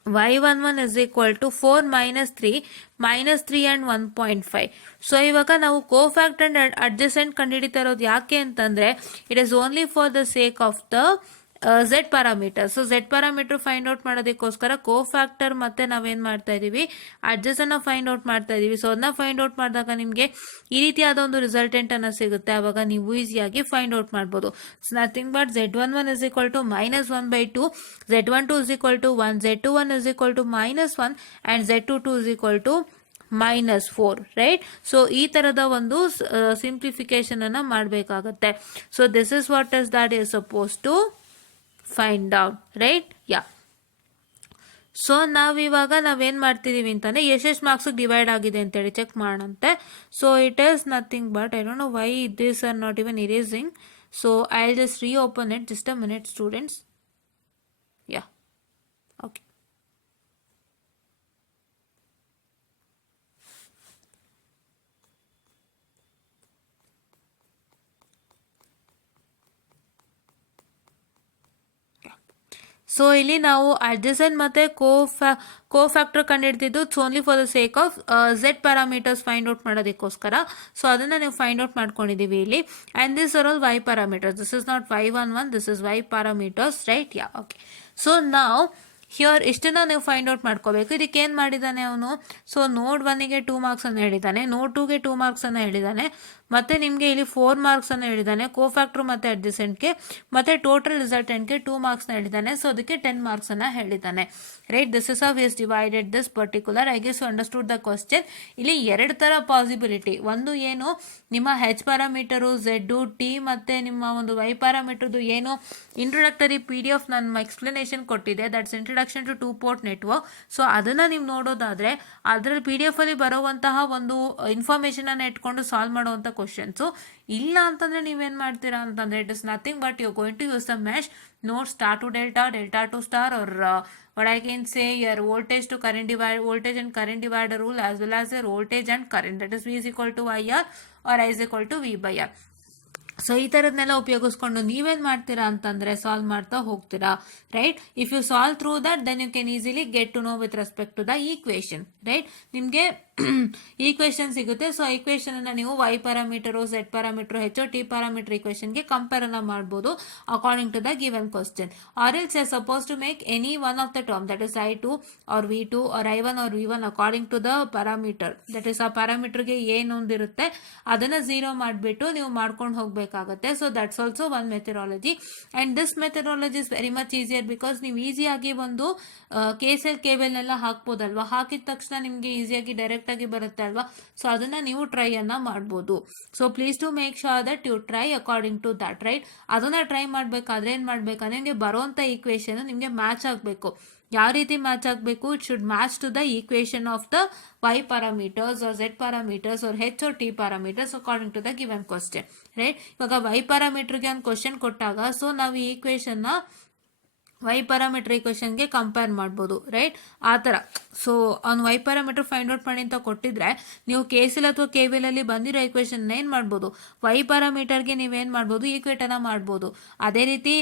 Y11 is equal to 4 minus 3 and 1.5. So ಇವಾಗ ನಾವು ಕೋಫ್ಯಾಕ್ಟರ್ ಅಂಡ್ ಅಡ್ಜಸೆಂಟ್ ಕಂಡುಹಿಡಿತಾ ಇರೋದು ಯಾಕೆ ಅಂತಂದರೆ, it is only for the sake of the Z parameter. So Z parameter find out ಮಾಡೋದಕ್ಕೋಸ್ಕರ cofactor ಮತ್ತೆ ನಾವೇನು ಮಾಡ್ತಾ ಇದ್ದೀವಿ, ಅಡ್ಜಸೆಂಟ್ನ ಫೈಂಡ್ ಔಟ್ ಮಾಡ್ತಾ ಇದ್ದೀವಿ. ಸೊ ಅದನ್ನ ಫೈಂಡ್ ಔಟ್ ಮಾಡಿದಾಗ ನಿಮಗೆ ಈ ರೀತಿಯಾದ ಒಂದು ರಿಸಲ್ಟೆಂಟನ್ನು ಸಿಗುತ್ತೆ. ಆವಾಗ ನೀವು ಈಸಿಯಾಗಿ ಫೈಂಡ್ ಔಟ್ ಮಾಡ್ಬೋದು. It's nothing but Z11 is equal to -1/2, Z12 is equal to 1, Z21 is equal to -1 and Z22 is equal to -4, right. So ಈ ಥರದ ಒಂದು ಸಿಂಪ್ಲಿಫಿಕೇಶನ್ ಅನ್ನು ಮಾಡಬೇಕಾಗತ್ತೆ. So this is what is that is suppose to find out, right. Yeah, so ನಾವೇನು ಮಾಡ್ತಿದ್ದೀವಿ ಅಂತಾನೆ ಎಷ್ಟೆಷ್ಟು marks divide ಆಗಿದೆ ಅಂತೇಳಿ ಚೆಕ್ ಮಾಡೋಣಂತೆ. So it is nothing but I don't know why this are not even erasing. So I will just reopen it, just a minute students. Yeah, okay. So ಇಲ್ಲಿ ನಾವು adjacent ಮತ್ತು cofactor ಕಂಡುಹಿಡ್ತಿದ್ದು only for the sake of Z parameters find out ಮಾಡೋದಕ್ಕೋಸ್ಕರ. ಸೊ ಅದನ್ನು ನೀವು find out ಮಾಡ್ಕೊಂಡಿದ್ದೀವಿ ಇಲ್ಲಿ. And this are all Y parameters. This is not Y11, this is Y parameters, right. Yeah, okay. So ನಾವು ಹಿಯರ್ ಇಷ್ಟನ್ನು ನೀವು ಫೈಂಡ್ ಔಟ್ ಮಾಡ್ಕೋಬೇಕು. ಇದಕ್ಕೆ ಏನು ಮಾಡಿದ್ದಾನೆ ಅವನು, ಸೊ ನೋಡ್ 1ಗೆ 2 ಮಾರ್ಕ್ಸನ್ನು ಹೇಳಿದ್ದಾನೆ, ನೋಡ್ 2ಗೆ 2 ಮಾರ್ಕ್ಸನ್ನು ಹೇಳಿದ್ದಾನೆ, ಮತ್ತು ನಿಮಗೆ ಇಲ್ಲಿ 4 ಮಾರ್ಕ್ಸನ್ನು ಹೇಳಿದ್ದಾನೆ ಕೋಫ್ಯಾಕ್ಟ್ರು ಮತ್ತು ಅಡ್ಜಸೆಂಟ್ಗೆ, ಮತ್ತು ಟೋಟಲ್ ರಿಸಲ್ಟೆಂಟ್ಗೆ 2 ಮಾರ್ಕ್ಸ್ನ ಹೇಳಿದ್ದಾನೆ. ಸೊ ಅದಕ್ಕೆ 10 ಮಾರ್ಕ್ಸನ್ನು ಹೇಳಿದ್ದಾನೆ. Right, this is how he has divided this particular. I guess you understood the question. ಇಲ್ಲಿ 2 ಥರ ಪಾಸಿಬಿಲಿಟಿ, ಒಂದು ಏನು ನಿಮ್ಮ ಹೆಚ್ ಪ್ಯಾರಾಮೀಟರು ಝೆಡ್ಡು ಟಿ ಮತ್ತು ನಿಮ್ಮ ಒಂದು ವೈ ಪ್ಯಾರಾಮೀಟರ್ದು ಏನು ಇಂಟ್ರೊಡಕ್ಟರಿ PDF ನನ್ನ ಎಕ್ಸ್ಪ್ಲನೇಷನ್ ಕೊಟ್ಟಿದೆ, that's introduction to 2 port network. So ಅದನ್ನು ನೀವು ನೋಡೋದಾದರೆ ಅದರಲ್ಲಿ PDF ಅಲ್ಲಿ ಬರುವಂತಹ ಒಂದು ಇನ್ಫಾರ್ಮೇಷನನ್ನು ಇಟ್ಕೊಂಡು ಸಾಲ್ವ್ ಮಾಡುವಂಥ ಕ್ವಶನ್ಸು. ಇಲ್ಲ ಅಂತಂದರೆ ನೀವೇನು ಮಾಡ್ತೀರಾ ಅಂತಂದರೆ it is nothing but you going to use the mesh node star to delta, delta to star, or what I can say your voltage to current divider, voltage and current divider rule, as well as your voltage and current, that is V is equal to IR or I is equal to V by R. So ಈ ಥರದನ್ನೆಲ್ಲ ಉಪಯೋಗಿಸ್ಕೊಂಡು ನೀವೇನು ಮಾಡ್ತೀರಾ ಅಂತಂದರೆ solve ಮಾಡ್ತಾ ಹೋಗ್ತೀರಾ. Right, if you solve through that then you can easily get to know with respect to the equation. Right, ನಿಮಗೆ equation ಸಿಗುತ್ತೆ. ಸೊ ಈಕ್ವೇಷನನ್ನು ನೀವು Y parameter, Z parameter, H T parameter ಈಕ್ವೇಷನ್ಗೆ ಕಂಪೇರನ್ನು ಮಾಡ್ಬೋದು according to the given question. Or else you suppose to make any one of the term, that is I2 or V2 R I1 or V1 according to the parameter. That is ಆ ಪ್ಯಾರಾಮೀಟರ್ಗೆ ಏನೊಂದಿರುತ್ತೆ ಅದನ್ನು 0 ಮಾಡಿಬಿಟ್ಟು ನೀವು ಮಾಡ್ಕೊಂಡು ಹೋಗಬೇಕಾಗತ್ತೆ. So that's also one methodology, and this methodology is very much easier because ನೀವು ಈಸಿಯಾಗಿ ಒಂದು KCL KVL ಎಲ್ಲ ಹಾಕ್ಬೋದಲ್ವಾ, ಹಾಕಿದ ತಕ್ಷಣ ನಿಮಗೆ ಈಸಿಯಾಗಿ ಡೈರೆಕ್ಟ್ ಆಗಿ ಬರುತ್ತೆ ಅಲ್ವಾ. ಸೊ ಅದನ್ನ ನೀವು ಟ್ರೈ ಅನ್ನ ಮಾಡ್ಬೋದು. So please to make sure that you try according to that. Right, ಅದನ್ನ ಟ್ರೈ ಮಾಡಬೇಕಾದ್ರೆ ಏನು ಮಾಡಬೇಕಂದ್ರೆ ನಿಮಗೆ ಬರುವಂಥ ಈಕ್ವೇಷನ್ ನಿಮಗೆ ಮ್ಯಾಚ್ ಆಗಬೇಕು. ಯಾವ ರೀತಿ ಮ್ಯಾಚ್ ಆಗಬೇಕು? It should match to the equation of the Y parameters or Z parameters or H or T parameters according to the given question. Right, ಇವಾಗ ವೈ ಪ್ಯಾರಾಮೀಟರ್ಗೆ ಒಂದು ಕ್ವಶನ್ ಕೊಟ್ಟಾಗ ಸೊ ನಾವು ಈ ಈಕ್ವೇಷನ್ನ ವೈ ಪ್ಯಾರಾಮೀಟರ್ ಈಕ್ವೇಷನ್ಗೆ ಕಂಪೇರ್ ಮಾಡ್ಬೋದು. ರೈಟ್, ಆ ಥರ. ಸೊ ಅವ್ನು ವೈ ಪ್ಯಾರಾಮೀಟರ್ ಫೈಂಡ್ ಔಟ್ ಮಾಡಿ ಅಂತ ಕೊಟ್ಟಿದ್ರೆ ನೀವು KCL ಅಥವಾ KVL ಅಲ್ಲಿ ಬಂದಿರೋ ಈಕ್ವೇಷನ್ ಏನು ಮಾಡ್ಬೋದು, ವೈ ಪ್ಯಾರಾಮೀಟರ್ಗೆ ನೀವೇನು ಮಾಡ್ಬೋದು, ಈಕ್ವೇಟನ್ನು ಮಾಡ್ಬೋದು. ಅದೇ ರೀತಿ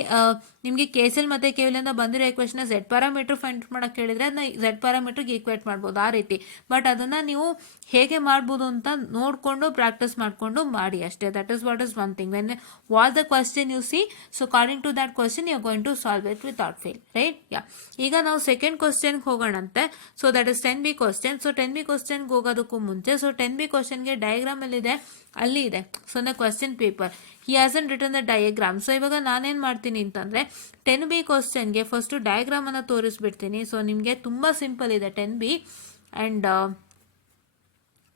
ನಿಮಗೆ KCL ಮತ್ತು KVL ಇಂದ ಬಂದಿರೋ equation Z parameter find out ಮಾಡೋಕ್ಕೆ ಹೇಳಿದ್ರೆ ಅದನ್ನ ಝೆಡ್ ಪ್ಯಾರಾಮೀಟರ್ಗೆ ಈಕ್ವೇಟ್ ಮಾಡ್ಬೋದು ಆ ರೀತಿ. ಬಟ್ ಅದನ್ನು ನೀವು ಹೇಗೆ ಮಾಡ್ಬೋದು ಅಂತ ನೋಡಿಕೊಂಡು ಪ್ರಾಕ್ಟೀಸ್ ಮಾಡಿಕೊಂಡು ಮಾಡಿ ಅಷ್ಟೇ. That is what is one thing. When what the question you see, so according to that question you are going to solve it with fail. Right, yeah. ಈಗ ನಾವು ಸೆಕೆಂಡ್ ಕ್ವಶನ್ಗೆ ಹೋಗೋಣಂತೆ. So that is 10B question. So 10B ಕ್ವಶನ್ಗೆ ಹೋಗೋದಕ್ಕೂ ಮುಂಚೆ, so 10B ಕ್ವಶನ್ಗೆ ಡಯಾಗ್ರಾಮ್ ಎಲ್ಲಿದೆ, ಅಲ್ಲಿ ಇದೆ. ಸೊ ನ question paper he hasn't return the diagram. So ಇವಾಗ ನಾನೇನು ಮಾಡ್ತೀನಿ ಅಂತಂದರೆ 10B ಕ್ವಶನ್ಗೆ ಫಸ್ಟು ಡಯಾಗ್ರಾಮನ್ನು ತೋರಿಸ್ಬಿಡ್ತೀನಿ. ಸೊ ನಿಮಗೆ ತುಂಬ ಸಿಂಪಲ್ ಇದೆ 10B, ಆ್ಯಂಡ್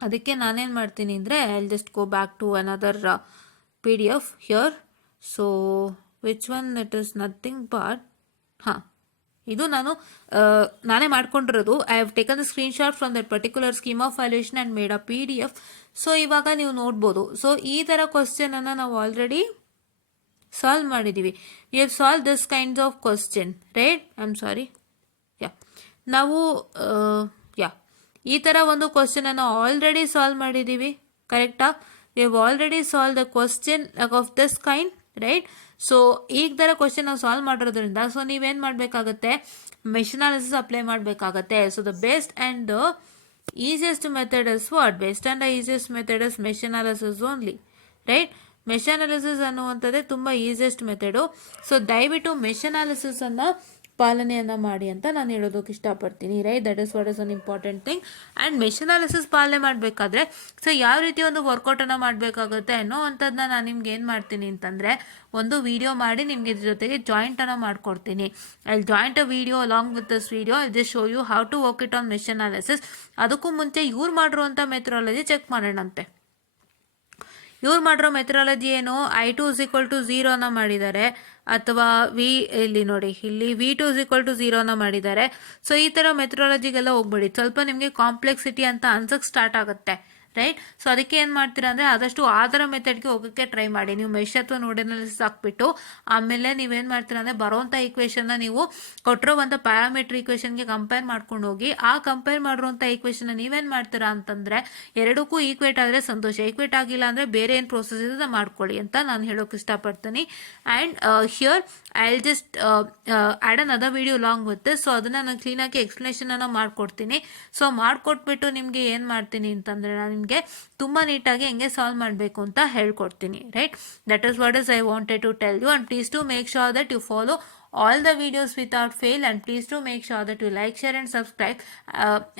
ಅದಕ್ಕೆ ನಾನೇನು ಮಾಡ್ತೀನಿ ಅಂದರೆ I will just go back to another PDF here. So which one, it is nothing but ಇದು ನಾನೇ ಮಾಡ್ಕೊಂಡಿರೋದು. I have taken the screenshot from that particular scheme of valuation and made a PDF. So ಇವಾಗ ನೀವು ನೋಡ್ಬೋದು. So ಈ ಥರ ಕ್ವಶನನ್ನು ನಾವು ಆಲ್ರೆಡಿ ಸಾಲ್ವ್ ಮಾಡಿದ್ದೀವಿ. We have solve this kinds of question. Right, I am sorry, yeah. ನಾವು ಈ ಥರ ಒಂದು ಕ್ವಶನನ್ನು ಆಲ್ರೆಡಿ ಸಾಲ್ವ್ ಮಾಡಿದ್ದೀವಿ. ಕರೆಕ್ಟಾ? We have already solve the question of this kind. Right, so ಈಗ ಥರ ಕ್ವಶನ್ ನಾವು ಸಾಲ್ವ್ ಮಾಡಿರೋದ್ರಿಂದ ಸೊ ನೀವೇನು ಮಾಡಬೇಕಾಗತ್ತೆ, ಮೆಶ್ ಅನಾಲಿಸಿಸ್ ಅಪ್ಲೈ ಮಾಡಬೇಕಾಗತ್ತೆ. So the best and the easiest method is what? Best and the easiest method is mesh analysis only. Right, mesh analysis ಅನ್ನುವಂಥದ್ದೇ ತುಂಬ easiest method. So ದಯವಿಟ್ಟು ಮೆಶ್ ಅನಾಲಿಸಿಸನ್ನು ಪಾಲನೆಯನ್ನು ಮಾಡಿ ಅಂತ ನಾನು ಹೇಳೋದಕ್ಕೆ ಇಷ್ಟಪಡ್ತೀನಿ. Right, that is what is an important thing. And mesh analysis ಪಾಲನೆ ಮಾಡಬೇಕಾದ್ರೆ ಸೊ ಯಾವ ರೀತಿ ಒಂದು ವರ್ಕೌಟನ್ನು ಮಾಡಬೇಕಾಗುತ್ತೆ ಅನ್ನೋ ಅಂಥದ್ದನ್ನ ನಾನು ನಿಮ್ಗೆ ಏನು ಮಾಡ್ತೀನಿ ಅಂತಂದರೆ ಒಂದು ವಿಡಿಯೋ ಮಾಡಿ ನಿಮಗೆ ಇದ್ರ ಜೊತೆಗೆ ಜಾಯಿಂಟನ್ನು ಮಾಡಿಕೊಡ್ತೀನಿ. I joint a video along with this video. I just show you how to work it on mesh analysis. ಅದಕ್ಕೂ ಮುಂಚೆ ಇವ್ರು ಮಾಡಿರುವಂಥ ಮೆಥಡಾಲಜಿ ಚೆಕ್ ಮಾಡೋಣಂತೆ. ಇವ್ರು ಮಾಡಿರೋ ಮೆಥಡಾಲಜಿ ಏನು, I2 = 0 ಮಾಡಿದ್ದಾರೆ, ಅಥವಾ ಇಲ್ಲಿ ನೋಡಿ ಇಲ್ಲಿ V2 = 0 ಮಾಡಿದ್ದಾರೆ. ಸೊ ಈ ಥರ ಮೆಥಡಾಲಜಿಗೆಲ್ಲ ಹೋಗ್ಬೇಡಿ. ಸ್ವಲ್ಪ ನಿಮಗೆ ಕಾಂಪ್ಲೆಕ್ಸಿಟಿ ಅಂತ ಅನ್ಸಕ್ಕೆ ಸ್ಟಾರ್ಟ್ ಆಗುತ್ತೆ. ರೈಟ್, ಸೊ ಅದಕ್ಕೆ ಏನು ಮಾಡ್ತೀರಾ ಅಂದರೆ ಆದಷ್ಟು ಆ ಥರ ಮೆಥಡ್ಗೆ ಹೋಗೋಕ್ಕೆ ಟ್ರೈ ಮಾಡಿ. ನೀವು ಮೆಶ್ ಅಥವಾ ನೋಡ್ ಅನಾಲಿಸಿಸ್ ಹಾಕ್ಬಿಟ್ಟು ಆಮೇಲೆ ನೀವೇನು ಮಾಡ್ತೀರಾ ಅಂದರೆ ಬರೋವಂಥ ಈಕ್ವೇಷನ್ನ ನೀವು ಕೊಟ್ಟಿರೋ ಒಂದು ಪ್ಯಾರಾಮೀಟರ್ ಈಕ್ವೇಷನ್ಗೆ ಕಂಪೇರ್ ಮಾಡ್ಕೊಂಡು ಹೋಗಿ ಆ ಕಂಪೇರ್ ಮಾಡಿರೋಂಥ ಈಕ್ವೇಷನ್ನ ನೀವೇನು ಮಾಡ್ತೀರಾ ಅಂತಂದರೆ ಎರಡಕ್ಕೂ ಈಕ್ವೇಟ್ ಆದರೆ ಸಂತೋಷ, ಈಕ್ವೇಟ್ ಆಗಿಲ್ಲ ಅಂದರೆ ಬೇರೆ ಏನು ಪ್ರೋಸೆಸ್ ಇದೆ ಮಾಡ್ಕೊಳ್ಳಿ ಅಂತ ನಾನು ಹೇಳೋಕೆ ಇಷ್ಟಪಡ್ತೀನಿ. And here I will just add another video long with. So ಅದನ್ನು ನಾನು ಕ್ಲೀನಾಗಿ ಎಕ್ಸ್ಪ್ಲನೇಷನನ್ನು ಮಾಡಿಕೊಡ್ತೀನಿ. ಸೊ ಮಾಡಿಕೊಟ್ಬಿಟ್ಟು ನಿಮಗೆ ಏನು ಮಾಡ್ತೀನಿ ಅಂತಂದರೆ ನಾನು ನಿಮಗೆ ತುಂಬ ನೀಟಾಗಿ ಹೆಂಗೆ ಸಾಲ್ವ್ ಮಾಡಬೇಕು ಅಂತ ಹೇಳ್ಕೊಡ್ತೀನಿ. Right, that is what is I wanted to tell you. And please to make sure that you follow all the videos without fail, and please do make sure that you like, share and subscribe,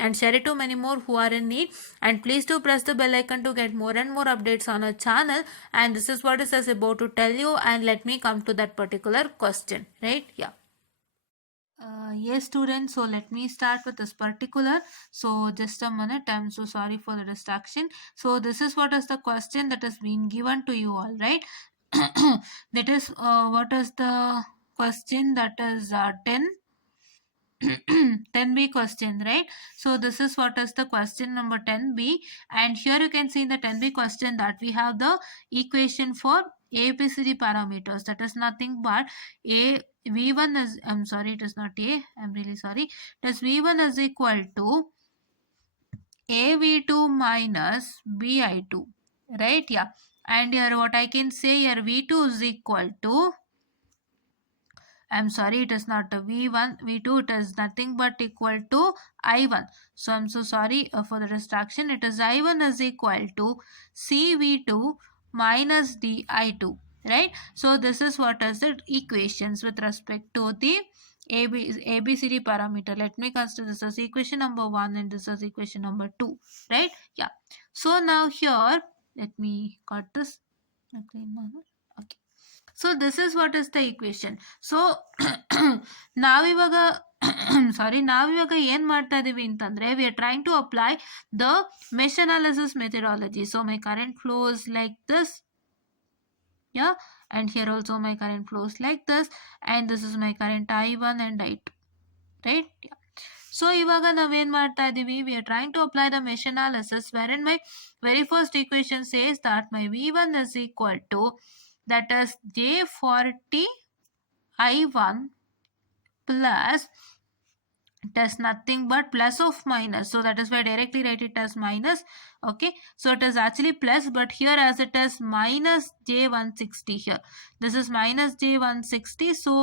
and share it to many more who are in need, and please do press the bell icon to get more and more updates on our channel. And this is what is us about to tell you, and let me come to that particular question, right? Yeah. Yes, students, so let me start with this particular. So just a minute, I'm so sorry for the distraction. So this is what is the question that has been given to you all, right? That is what is the question, that is 10b question, right? So this is what is the question number 10b, and here you can see in the 10b question that we have the equation for ABCD parameters, that is nothing but a v1 is, I'm sorry, it is not a, I'm really sorry, it is v1 is equal to AV2 minus BI2, right? Yeah, and here what I can say here, v2 is equal to, I'm sorry, it is not a V1, V2, it is nothing but equal to I1. So I'm so sorry for the distraction. It is I1 is equal to CV2 minus DI2, right? So this is what is the equations with respect to the ABCD parameter. Let me consider this as equation number 1 and this is equation number 2, right? Yeah. So now here, let me cut this. Okay. So this is what is the equation. So ನಾವಿವಾಗ ಸಾರಿ ನಾವಿವಾಗ ಏನ್ ಮಾಡ್ತಾ ಇದೀವಿ ಅಂತಂದ್ರೆ, we are trying to apply the mesh analysis methodology. So my current flows like this, yeah, and here also my current flows like this, and this is my current I1 and I2, right? Yeah. So ಇವಾಗ ನಾವೇನ್ ಮಾಡ್ತಾ ಇದೀವಿ, we are trying to apply the mesh analysis, wherein my very first equation says that my V1 is equal to, that is J40 I1 plus, it is nothing but plus of minus, so that is why I directly write it as minus. Okay, so it is actually plus, but here as it is minus J160 here, this is minus J160, so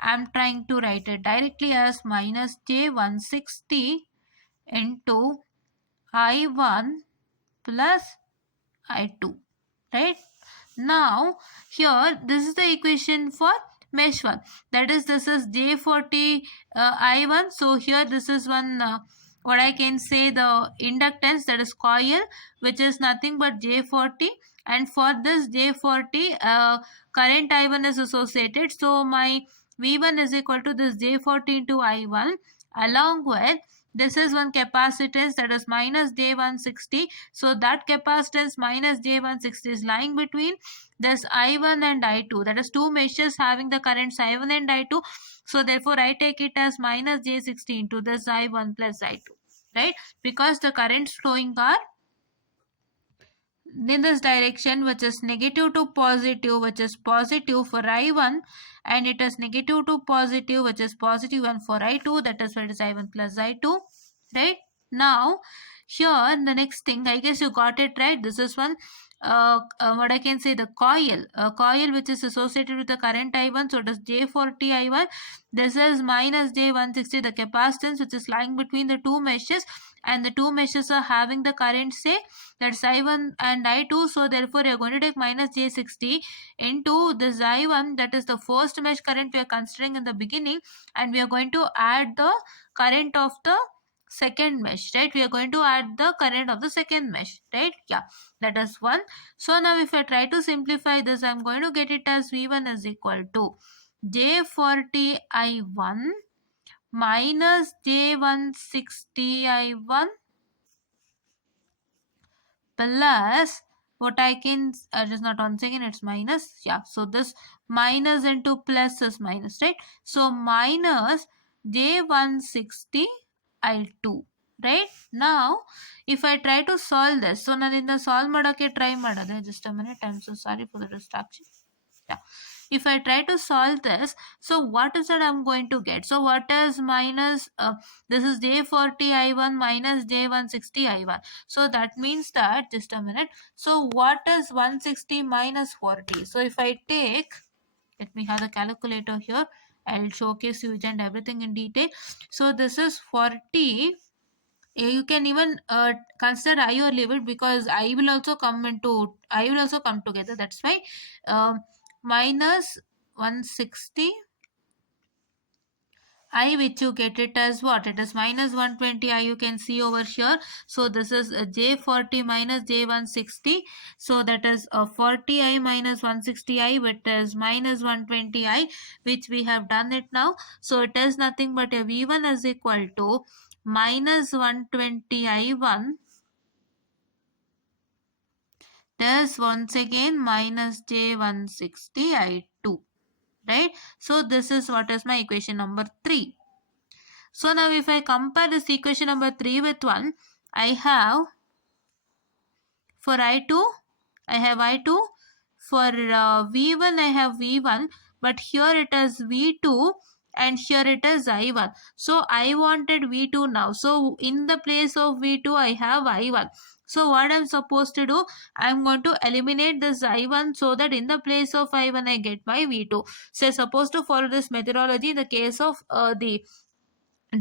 I'm trying to write it directly as minus J160 into I1 plus I2, right? Now here this is the equation for mesh 1, that is this is J40 I1. So here this is one what I can say, the inductance, that is coil, which is nothing but J40, and for this J40 current I1 is associated, so my V1 is equal to this J40 into I1, along with this is one capacitance, that is minus J160. So that capacitance minus J160 is lying between this I1 and I2, that is two meshes having the currents I1 and I2. So therefore I take it as minus J60 into this I1 plus I2, right? Because the currents flowing are in this direction, which is negative to positive, which is positive for I1, and it is negative to positive, which is positive one for I2, that is what is I1 plus I2, right? Now here the next thing, I guess you got it right, this is one what I can say, the coil which is associated with the current I1, so it is J40 I1, this is minus J160, the capacitance which is lying between the two meshes, and the two meshes are having the current, say, that's I1 and I2, so therefore you are going to take minus J60 into this I1, that is the first mesh current we are considering in the beginning, and we are going to add the current of the second mesh, right? We are going to add the current of the second mesh, right? Yeah, that is one. So now if I try to simplify this, I'm going to get it as V1 is equal to J40 I1 minus J160 I1 plus what I can, just not one second, it's minus, yeah, so this minus into plus is minus, right? So minus J160 I2, right? Now if I try to solve this, so ನಾನು ಇದನ್ನ solve ಮಾಡೋಕ್ಕೆ try ಮಾಡಿದೆ, just a minute, I'm so sorry for the distraction. Yeah, if I try to solve this, so what is that I'm going to get? So what is minus this is J40 I1 minus J160 I1, so that means that, just a minute, so what is 160 minus 40? So if I take, let me have the calculator here, I'll showcase you and everything in detail. So this is 40. You can even consider I or leave it, because I will also come together, that's why minus 160 I, which you get it as what? It is minus 120I, you can see over here. So this is J40 minus J160. So that is 40I minus 160I, which is minus 120I, which we have done it now. So it is nothing but a V1 is equal to minus 120I1. Thus once again minus J160I2. Right? So this is what is my equation number 3. So now if I compare this equation number 3 with 1, I have for I2, I have I2. For V1, I have V1. But here it is V2 and here it is I1. So I wanted V2 now. So in the place of V2, I have I1. So what I'm supposed to do, I'm going to eliminate this I1 so that in the place of I1, I get my V2. So I'm supposed to follow this methodology in the case of the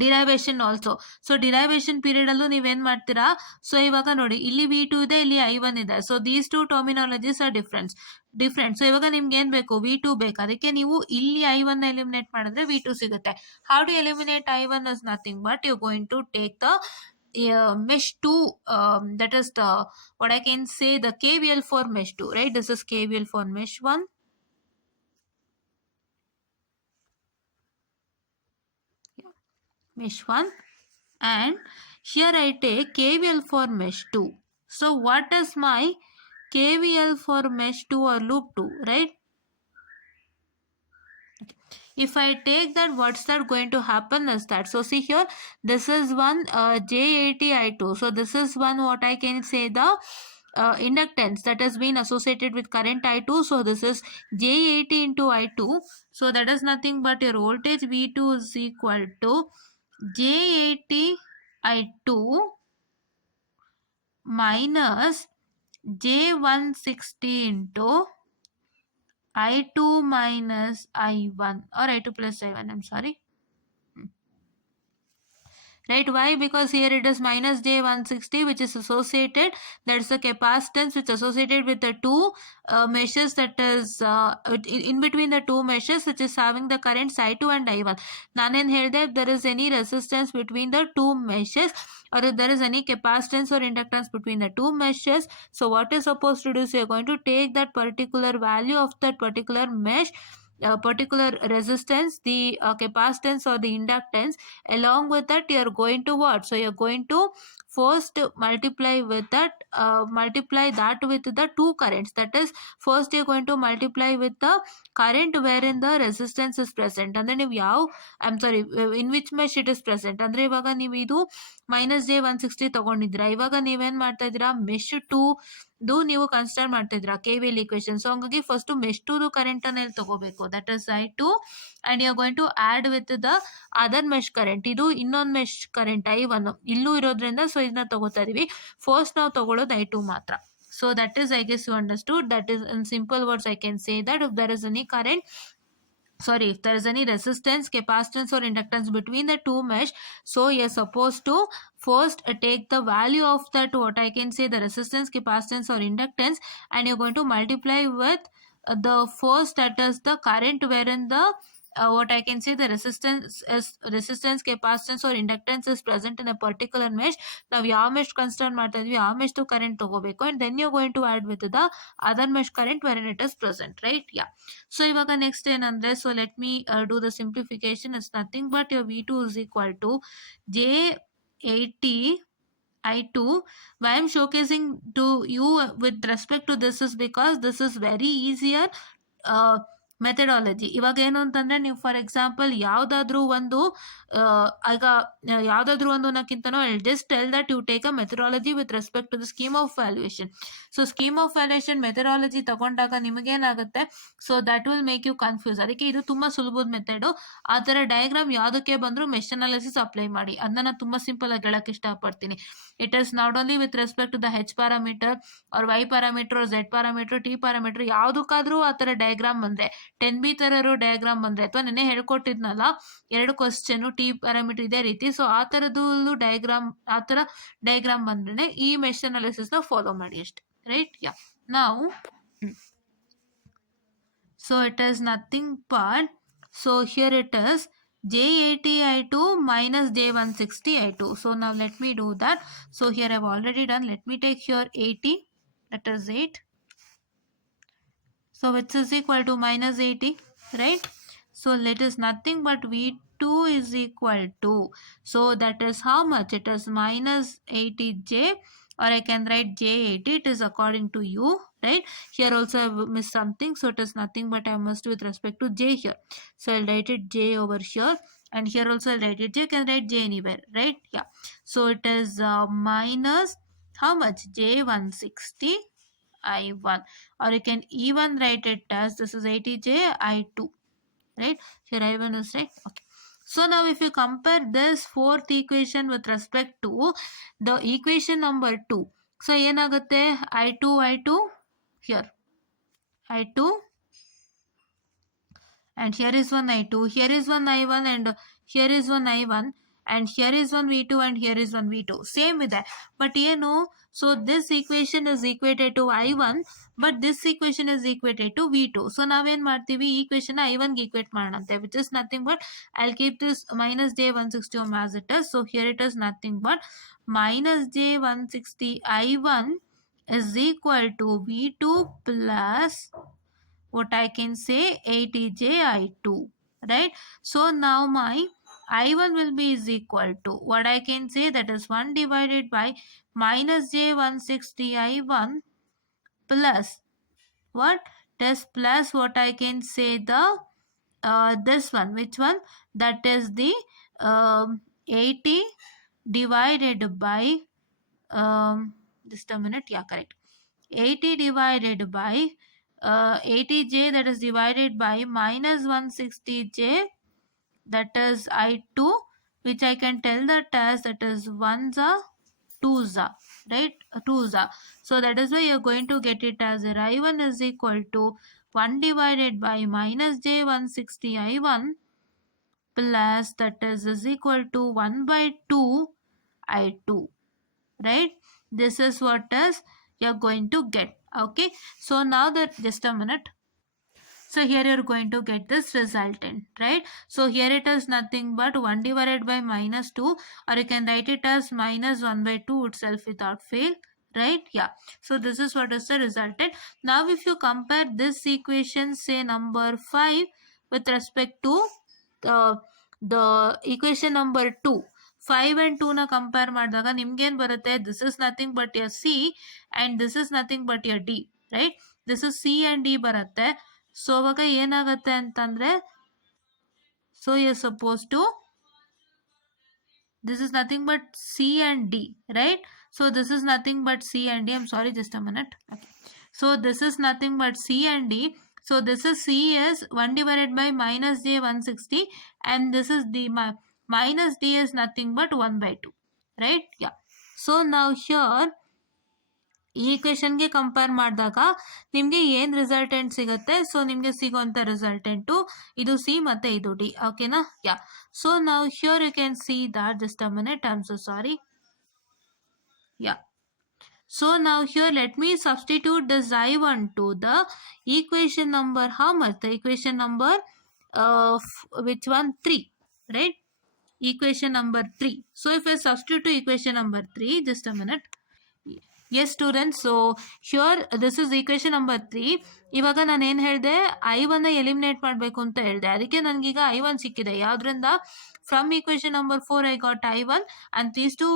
derivation also. So derivation period ಅಲ್ಲೂ ನೀವೇನ್ ಮಾಡ್ತೀರಾ, ಸೊ ಇವಾಗ ನೋಡಿ ಇಲ್ಲಿ V2 ಇದೆ, ಇಲ್ಲಿ I1 ಇದೆ. So these two terminologies are different. So ಇವಾಗ ನಿಮ್ಗೆ ಏನ್ ಬೇಕು, V2 ಬೇಕು. ಅದಕ್ಕೆ ನೀವು ಇಲ್ಲಿ I1 ಎಲಿಮಿನೇಟ್ ಮಾಡಿದ್ರೆ V2 ಸಿಗುತ್ತೆ. How to eliminate I1 is nothing but you going to take the mesh 2, that is the what I can say the KVL for mesh 2, right? This is KVL for mesh 1. Mesh 1, and here I take KVL for mesh 2. So what is my KVL for mesh 2 or loop 2, right? If I take that, what's that going to happen is that, so see here, this is one J80I2. So this is one, what I can say, the inductance that has been associated with current I2. So this is J80 into I2. So that is nothing but your voltage V2 is equal to J80 I2 minus J160 into I2 minus I1, or I2 plus I1, I'm sorry. Right? Why? Because here it is minus J160, which is associated, that's the capacitance which is associated with the two meshes, that is in between the two meshes, which is having the currents I2 and I1. Nanen helde, if there is any resistance between the two meshes, or if there is any capacitance or inductance between the two meshes, so what is supposed to do is you are going to take that particular value of that particular mesh, particular resistance, the capacitance or the inductance, along with that you are going to what, so you're going to first multiply with that, multiply that with the two currents. That is, first you're going to multiply with the current wherein the resistance is present, and then if you, I'm sorry, in which mesh it is present. ಅಂದ್ರೆ ಇವಾಗ ನೀವು ಇದು minus J160 ತಗೊಂಡಿದ್ದೀರಾ, ಇವಾಗ ನೀವೇನ್ ಮಾಡ್ತಾ ಇದ್ದೀರಾ, ಮೆಶ್ 2 ನೀವು ಕನ್ಸಿಡರ್ ಮಾಡ್ತಾ ಇದ್ದೀರಾ KVL equation. ಸೊ ಹಂಗಾಗಿ ಫಸ್ಟ್ ಮೆಶ್ 2 ಕರೆಂಟ್ ಅನ್ನ ಇಲ್ಲಿ ತಗೋಬೇಕು, that is I2, and you are going to add with the other mesh current. ಇದು ಇನ್ನೊಂದು ಮೆಶ್ ಕರೆಂಟ್ I1 ಇಲ್ಲೂ ಇರೋದ್ರಿಂದ ಸೊ ಇದನ್ನ ತಗೋತಾ ಇದೀವಿ. ಫಸ್ಟ್ ನಾವು ತಗೊಳ್ಳೋದು I2 ಮಾತ್ರ. So that is, I guess you understood. That is, in simple words I can say that if there is any current, sorry, if there is any resistance, capacitance or inductance between the two mesh, so you're supposed to first take the value of that, what I can say, the resistance, capacitance or inductance, and you're going to multiply with the first, that is the current wherein the what I can say, the resistance, capacitance or inductance is present in a particular mesh. ನಾವು ಯಾವ mesh consider ಮಾಡ್ತಾ ಇದ್ವಿ ಆ mesh current ತಗೋಬೇಕು, and then you're going to add with the other mesh current wherein it is present, right? Yeah. So ಇವಾಗ next ಏನಂದ್ರೆ, so let me do the simplification. It's nothing but your V2 is equal to J80 I2. Why I'm showcasing to you with respect to this is because this is very easier methodology. ಇವಾಗ ಏನು ಅಂತಂದರೆ, ನೀವು for example ಯಾವುದಾದ್ರೂ ಒಂದು ಈಗ ಯಾವುದಾದ್ರೂ ಒಂದು ಅನ್ನೋಕ್ಕಿಂತನೂ just tell that you take a methodology with respect to the scheme of valuation. So scheme of valuation methodology ತಗೊಂಡಾಗ ನಿಮಗೇನಾಗುತ್ತೆ, so that will make you confuse. ಅದಕ್ಕೆ ಇದು ತುಂಬ ಸುಲಭದ ಮೆಥಡು. ಆ ಥರ ಡಯಾಗ್ರಾಮ್ ಯಾವುದಕ್ಕೆ ಬಂದರೂ ಮೆಶ್ ಅನಾಲಿಸಿಸ್ ಅಪ್ಲೈ ಮಾಡಿ. ಅದನ್ನ ನಾನು ತುಂಬ ಸಿಂಪಲ್ ಆಗಿ ಹೇಳಕ್ಕೆ ಇಷ್ಟಪಡ್ತೀನಿ. It is not only with respect to the H parameter or Y parameter or Z parameter, T parameter, ಯಾವುದಕ್ಕಾದ್ರೂ ಆ ಥರ ಡಯಾಗ್ರಾಮ್ ಬಂದರೆ, 10B ಥರರು ಡಯಾಗ್ರಾಮ್ ಬಂದರೆ, ಅಥವಾ ನೆನ್ನೆ ಹೇಳ್ಕೊಟ್ಟಿದ್ನಲ್ಲ 2 ಕ್ವಶನ್ T ಪ್ಯಾರಾಮೀಟರ್ ಇದೇ ರೀತಿ, ಸೊ ಆ ಥರದ್ದು ಡಯಾಗ್ರಾಮ್, ಆ ಥರ ಡಯಾಗ್ರಾಮ್ ಬಂದ್ರೆ ಈ ಮೆಶ್ ಅನಾಲಿಸಿಸ್ನ ಫಾಲೋ ಮಾಡಿ ಅಷ್ಟೇ, ರೈಟ್? ಯಾ. ನಾವು so it is nothing but, so here it is J80 I2 minus J160 I2. So now let me do that. So here I've already done. Let me take here 80, that is 8. So which is equal to minus 80, right? So let is nothing but V2 is equal to, so that is how much? It is minus 80J, or I can write J80. It is according to you, right? Here also I have missed something, so it is nothing but I must with respect to J here. So I'll write it J over here, and here also I'll write it J. You can write J anywhere, right? Yeah. So it is minus how much? J160 I1, or you can even write it as this is 80J I2, right? Here I1 is right. Okay. So now if you compare this fourth equation with respect to the equation number 2, so ಏನಾಗುತ್ತೆ? I2 here I2, and here is one I2, here is one I1, and here is one I1, and here is one V2, and here is one V2. Same with that. But so this equation is equated to I1, but this equation is equated to V2. So ನಾವೇನ್ ಮಾಡ್ತೀವಿ? ಈ equation I1 ಗೆ equate ಮಾಡೋಣಂತೆ, which is nothing but I'll keep this minus J160 ohm as it is. So here it is nothing but minus J160 I1 is equal to V2 plus what I can say 80J2, right? So now my I1 will be is equal to what I can say, that is 1 divided by minus J160 I1 plus what? This plus what I can say the this one, which one? That is the 80 divided by just a minute, yeah, correct, 80 divided by 80J, that is divided by minus 160J, that is I2, which I can tell that as that is 1za 2za, right? 2za. So that is why you're going to get it as I1 is equal to 1 divided by minus J160 I1 plus that is equal to 1 by 2 I2, right? This is what is you're going to get. Okay, so now that, just a minute, so here you're going to get this resultant, right? So here it is nothing but 1 divided by minus 2, or you can write it as minus 1 by 2 itself without fail, right? Yeah. So this is what is the resultant. Now if you compare this equation, say number 5, with respect to the equation number 2, 5 and 2 ನ ಕಂಪೇರ್ ಮಾಡಿದಾಗ ನಿಮ್ಗೇನು ಬರುತ್ತೆ? This is nothing but your C, and this is nothing but your D, right? This is C and D ಬರುತ್ತೆ. So ಅವಾಗ ಏನಾಗುತ್ತೆ ಅಂತಂದರೆ, so you suppose to, this is nothing but C and D, right? So this is nothing but C and D. I'm sorry, just a minute. Okay. So this is nothing but C and D. So this is C is 1 divided by minus J160, and this is D, minus D is nothing but 1 by 2, right? Yeah. So now here ಈ ಈಕ್ವೇಷನ್ಗೆ ಕಂಪೇರ್ ಮಾಡಿದಾಗ ನಿಮಗೆ ಏನು ರಿಸಲ್ಟೆಂಟ್ ಸಿಗುತ್ತೆ? ಸೊ ನಿಮಗೆ ಸಿಗೋಂಥ ರಿಸಲ್ಟೆಂಟು ಇದು ಸಿ ಮತ್ತು ಇದು ಡಿ, ಓಕೆನಾ? ಯಾ. ಸೊ ನಾವು here you can see that, just a minute, I am so sorry. Yeah. So now here let me substitute this I1 to the equation number how much? The equation number which one? 3, right? Equation number 3. So if I substitute to equation number 3, just a minute. Yes students, so here this is equation number 3. ಇವಾಗ ನಾನು ಏನು ಹೇಳಿದೆ? I1 eliminate ಮಾಡಬೇಕು ಅಂತ ಹೇಳಿದೆ. ಅದಕ್ಕೆ ನನಗೀಗ I1 ಸಿಕ್ಕಿದೆ. ಯಾವುದರಿಂದ? From equation number 4 I got I1, and please to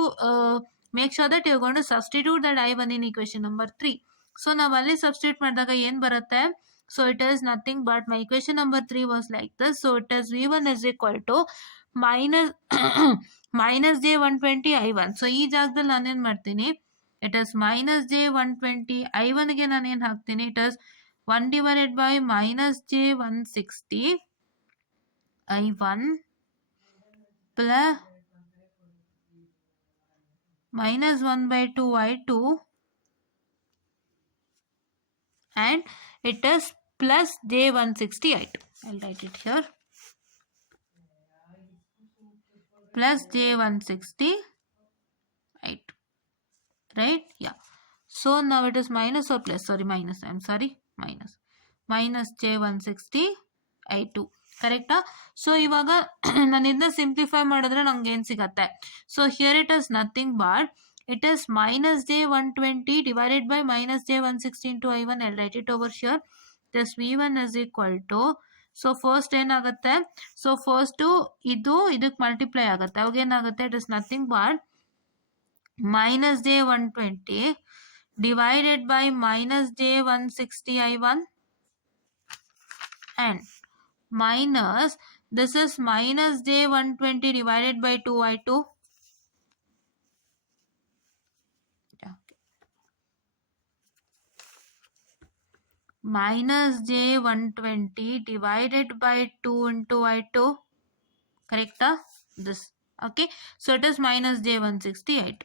make sure that you're going to substitute that I1 in equation number 3. ಸೊ ನಾವು ಅಲ್ಲಿ ಸಬ್ಸ್ಟಿಟ್ಯೂಟ್ ಮಾಡಿದಾಗ ಏನು ಬರುತ್ತೆ? So it is nothing but my equation number 3 was like this. So it is V1 is equal to minus J120 I1. So ಈ ಜಾಗದಲ್ಲಿ ನಾನೇನು ಮಾಡ್ತೀನಿ? It is minus J120 I1 ಗೆ ನಾನು ಏನು ಹಾಕ್ತೀನಿ? It is 1 divided by minus J160 I1 plus minus 1 by 2 I2, and it is plus J160 I2. I'll write it here. Plus J160 I2. Right? Yeah. So now it is minus or plus? Sorry, minus. I'm sorry, minus. Minus J160 I2. ಕರೆಕ್ಟಾ? ಸೊ ಇವಾಗ ನಾನು ಇದನ್ನ ಸಿಂಪ್ಲಿಫೈ ಮಾಡಿದ್ರೆ ನಂಗೆ ಏನು ಸಿಗತ್ತೆ? So here it is nothing but it is minus j 120 divided by minus j 160 into I1. I'll write it over here. This V1 is equal to, so first ಏನಾಗುತ್ತೆ, so first ಇದಕ್ಕೆ ಮಲ್ಟಿಪ್ಲೈ ಆಗುತ್ತೆ, ಅವಾಗ ಏನಾಗುತ್ತೆ, it is nothing but minus j 120 divided by minus j 160 I1 and minus, this is minus j 120 divided by 2 I2. Minus j 120 divided by 2 into I2. Correct? This. Okay. So it is minus j 168.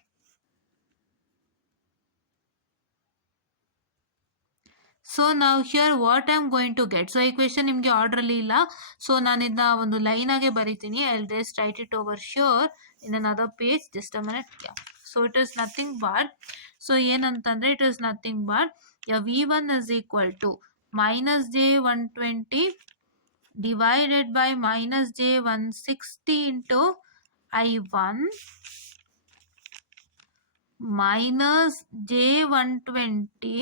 So now here what I am going to get. So equation ನಿಮಗೆ ಆರ್ಡರ್ ಅಲ್ಲಿ ಇಲ್ಲ. ಸೊ ನಾನು ಇದನ್ನ ಒಂದು ಲೈನ್ ಆಗಿ ಬರೀತೀನಿ. I'll just write it over here in another page. Just a minute. Yeah. So it is nothing but, so ಏನಂತಂದ್ರೆ it is nothing but V1 is equal to minus j 120 divided by minus j 160 into I1 minus j 120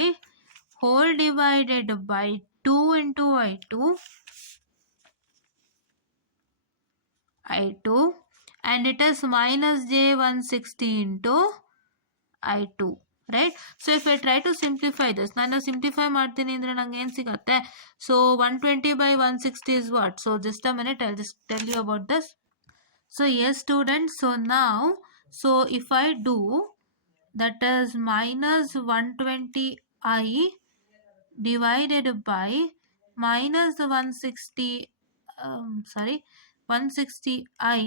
whole divided by 2 into I2 and it is minus j 160 into I2, right? So if I try to simplify this, ನಾನು simplify ಮಾಡ್ತೀನಿ ಅಂದ್ರೆ ನಂಗೆ ಏನು ಸಿಗುತ್ತೆ? So 120 by 160 is what? So just a minute, I'll just tell you about this. So yes students, so now, so if I do, that is minus 120I divided by minus 160, 160I,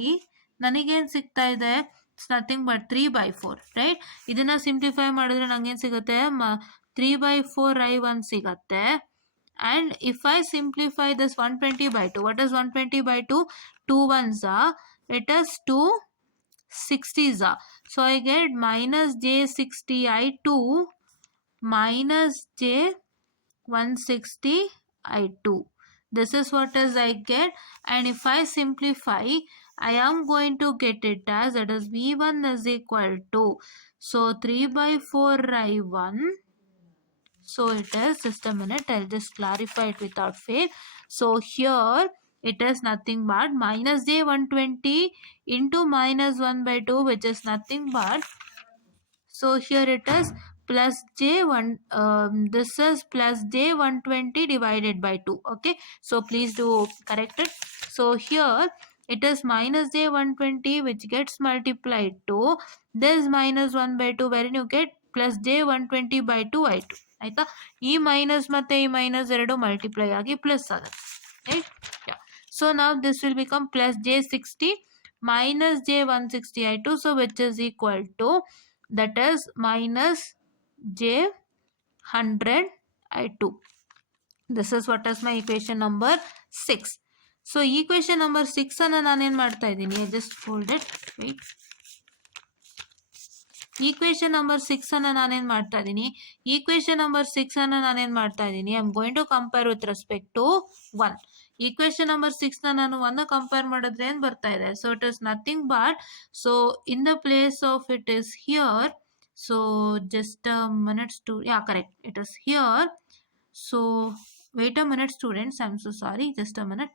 ನನಗೇನು ಸಿಗ್ತಾ ಇದೆ? It's nothing but 3/4, ರೈಟ್? ಇದನ್ನ ಸಿಂಪ್ಲಿಫೈ ಮಾಡಿದ್ರೆ ನಂಗೇನು ಸಿಗುತ್ತೆ? 3/4I1 ಸಿಗತ್ತೆ. And if I simplify this 120 by 2, what is 120 by 2? 2 ones are, it is 2 60s are. So I get minus j 60 I2 minus j 160 I2. This is what is I get, and if I simplify, I am going to get it as, it is V1 is equal to, so 3/4 I1. So it is, just a minute, I'll just clarify it without fail. So here it is nothing but minus j 120 into minus 1/2, which is nothing but, so here it is plus j1, this is plus j 120 divided by 2. Okay, so please do correct it. So here it is minus j 120 which gets multiplied to this minus 1/2, wherein you get plus j 120 by 2 I2. ಆಯ್ತಾ? ಈ ಮೈನಸ್ ಮತ್ತೆ ಈ ಮೈನಸ್ ಎರಡು ಮಲ್ಟಿಪ್ಲೈ ಆಗಿ ಪ್ಲಸ್ ಆಗುತ್ತೆ, right? So now this will become plus j 60 minus j 160 I2, so which is equal to, that is minus j 100 I2. This is what is my equation number 6. So equation number 6 ಅನ್ನು ನಾನೇನು ಮಾಡ್ತಾ ಇದ್ದೀನಿ? Just hold it, wait. Equation number 6 ಅನ್ನು ನಾನೇನು ಮಾಡ್ತಾ ಇದ್ದೀನಿ? Equation number 6 ಅನ್ನು ನಾನೇನು ಮಾಡ್ತಾ ಇದ್ದೀನಿ? I am going to compare with respect to 1. Equation number 6 ನಾನು 1 ಕಂಪೇರ್ ಮಾಡಿದ್ರೆ ಏನು ಬರ್ತಾ ಇದೆ? So it is nothing but, so in the place of it is here, so just a minute to, yeah, correct, it is here. So wait a minute students, I'm so sorry, just a minute.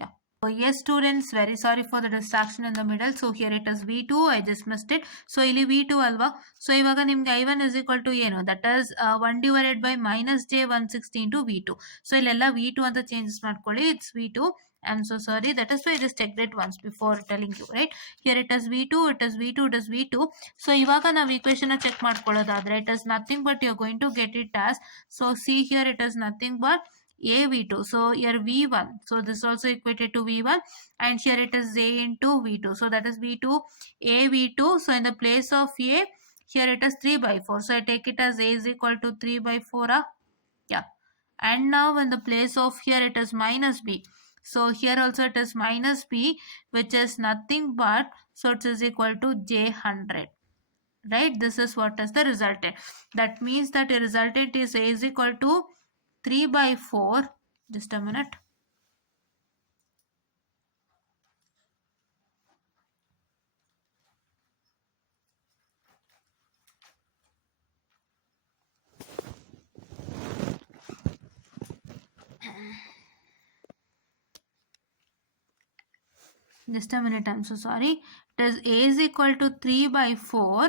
Yeah. So yes students, very sorry for the distraction in the middle. So here it is V2, I just missed it. So ಇಲ್ಲಿ V2 ಅಲ್ವಾ? ಸೊ ಇವಾಗ ನಿಮ್ಗೆ I1 is equal to ಏನು? That is 1 divided by minus j 160 into V2. So ಇಲ್ಲೆಲ್ಲ V2 ಅಂತ ಚೇಂಜಸ್ ಮಾಡ್ಕೊಳ್ಳಿ. It's V2. I'm so sorry. That is why I just checked it once before telling you, right? Here it is V2, it is V2, it is V2. So ಇವಾಗ ನಾವು equation check ಮಾಡ್ಕೊಳ್ಳೋದಾದ್ರೆ, it is nothing but you're going to get it as, so see here it is nothing but a V2. So here V1. So this also equated to V1, and here it is a into V2. So that is V2, a V2. So in the place of a, here it is 3/4. So I take it as a is equal to 3/4. Yeah. And now in the place of here it is minus b. So here also it is minus b, which is nothing but, so it is equal to j 100. Right? This is what is the resultant. That means that the resultant is a is equal to 3/4. Just a minute. just a minute, I'm so sorry. It is A is equal to 3/4,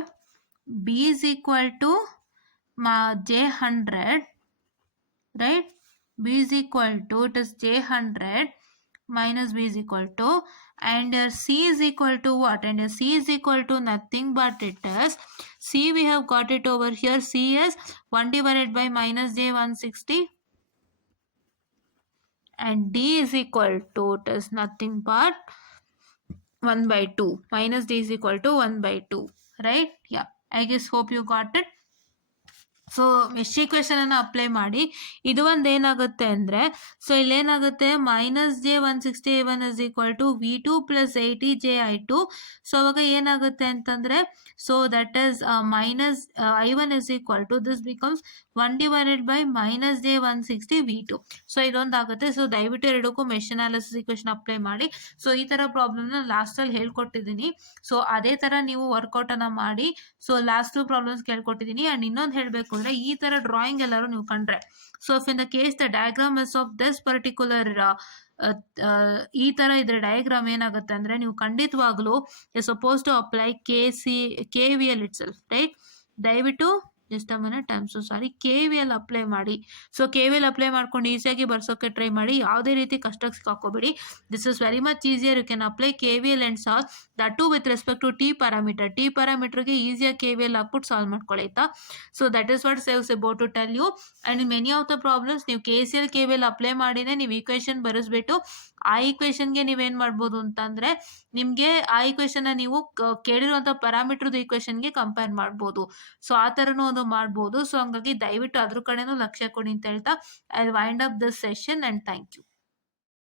B is equal to J100, right? B is equal to, it is J100 minus B is equal to, and C is equal to what? And C is equal to nothing but it is, C we have got it over here, C is 1 divided by minus J160, and D is equal to, it is nothing but 1/2, minus D is equal to 1/2, right? Yeah, I guess hope you got it. So mesh equation ಅನ್ನು apply ಮಾಡಿ ಇದು ಒಂದು ಏನಾಗುತ್ತೆ ಅಂದರೆ, so ಇಲ್ಲೇನಾಗುತ್ತೆ -J160 is equal to V2 plus 80JI2. So ಅವಾಗ ಏನಾಗುತ್ತೆ ಅಂತಂದರೆ, so that is I1 is equal to, this becomes 1 divided by -J160 V2. So ಇದೊಂದಾಗುತ್ತೆ. ಸೊ ದಯವಿಟ್ಟು ಎರಡಕ್ಕೂ ಮೆಶ್ ಅನಾಲಿಸಿಸ್ ಈಕ್ವೇಶನ್ ಅಪ್ಲೈ ಮಾಡಿ. ಸೊ ಈ ಥರ ಪ್ರಾಬ್ಲಮ್ನ ಲಾಸ್ಟಲ್ಲಿ ಹೇಳ್ಕೊಟ್ಟಿದ್ದೀನಿ. ಸೊ ಅದೇ ಥರ ನೀವು ವರ್ಕೌಟನ್ನು ಮಾಡಿ. ಸೊ ಲಾಸ್ಟ್ 2 ಪ್ರಾಬ್ಲಮ್ಸ್ ಕೇಳ್ಕೊಟ್ಟಿದ್ದೀನಿ. ಆ್ಯಂಡ್ ಇನ್ನೊಂದು ಹೇಳಬೇಕು ಅಂದರೆ, ಈ ಥರ ಡ್ರಾಯಿಂಗ್ ಎಲ್ಲರೂ ನೀವು ಕಂಡ್ರೆ, so if in the case the diagram is of this particular, ಈ ಥರ ಇದ್ರೆ ಡಯಾಗ್ರಾಮ್ ಏನಾಗುತ್ತೆ ಅಂದರೆ, ನೀವು ಖಂಡಿತವಾಗ್ಲೂ you suppose to apply KVL itself, right? ದಯವಿಟ್ಟು just a minute, I am so sorry, KVL apply ಮಾಡಿ. ಸೊ KVL ಅಪ್ಲೈ ಮಾಡ್ಕೊಂಡು ಈಸಿಯಾಗಿ ಬರ್ಸೋಕ್ಕೆ ಟ್ರೈ ಮಾಡಿ. ಯಾವುದೇ ರೀತಿ ಕಷ್ಟಕ್ಕೆ ಸಿಕ್ಕಾಕೋಬೇಡಿ. This is very much easier. You can apply KVL and solve that to with respect to T ಪ್ಯಾರಾಮೀಟರ್ಗೆ ಈಸಿಯಾಗಿ KVL ಹಾಕ್ಬಿಟ್ಟು ಸಾಲ್ವ್ ಮಾಡ್ಕೊಳ್ಳಿ, ಆಯ್ತಾ? So that is what saves about to tell you. And many of the problems ನೀವು KCL KVL apply ಮಾಡಿನೇ ನೀವು ಈಕ್ವೇಷನ್ ಬರೆಸ್ಬಿಟ್ಟು ಆ ಈಕ್ವೇಷನ್ಗೆ ನೀವೇನು ಮಾಡ್ಬೋದು ಅಂತಂದರೆ, ನಿಮಗೆ ಆ ಈಕ್ವೇಷನ್ನ ನೀವು ಕೇಳಿರುವಂಥ ಪ್ಯಾರಾಮೀಟರ್ದು ಈಕ್ವೇಷನ್ಗೆ ಕಂಪೇರ್ ಮಾಡ್ಬೋದು. ಸೊ ಆ ಥರನೂ ಒಂದು ಮಾಡ್ಬೋದು. ಸೊ ಹಂಗಾಗಿ ದಯವಿಟ್ಟು ಅದ್ರ ಕಡೆನೂ ಲಕ್ಷ್ಯ ಕೊಡಿ ಅಂತ ಹೇಳ್ತಾ I wind up this session and thank you.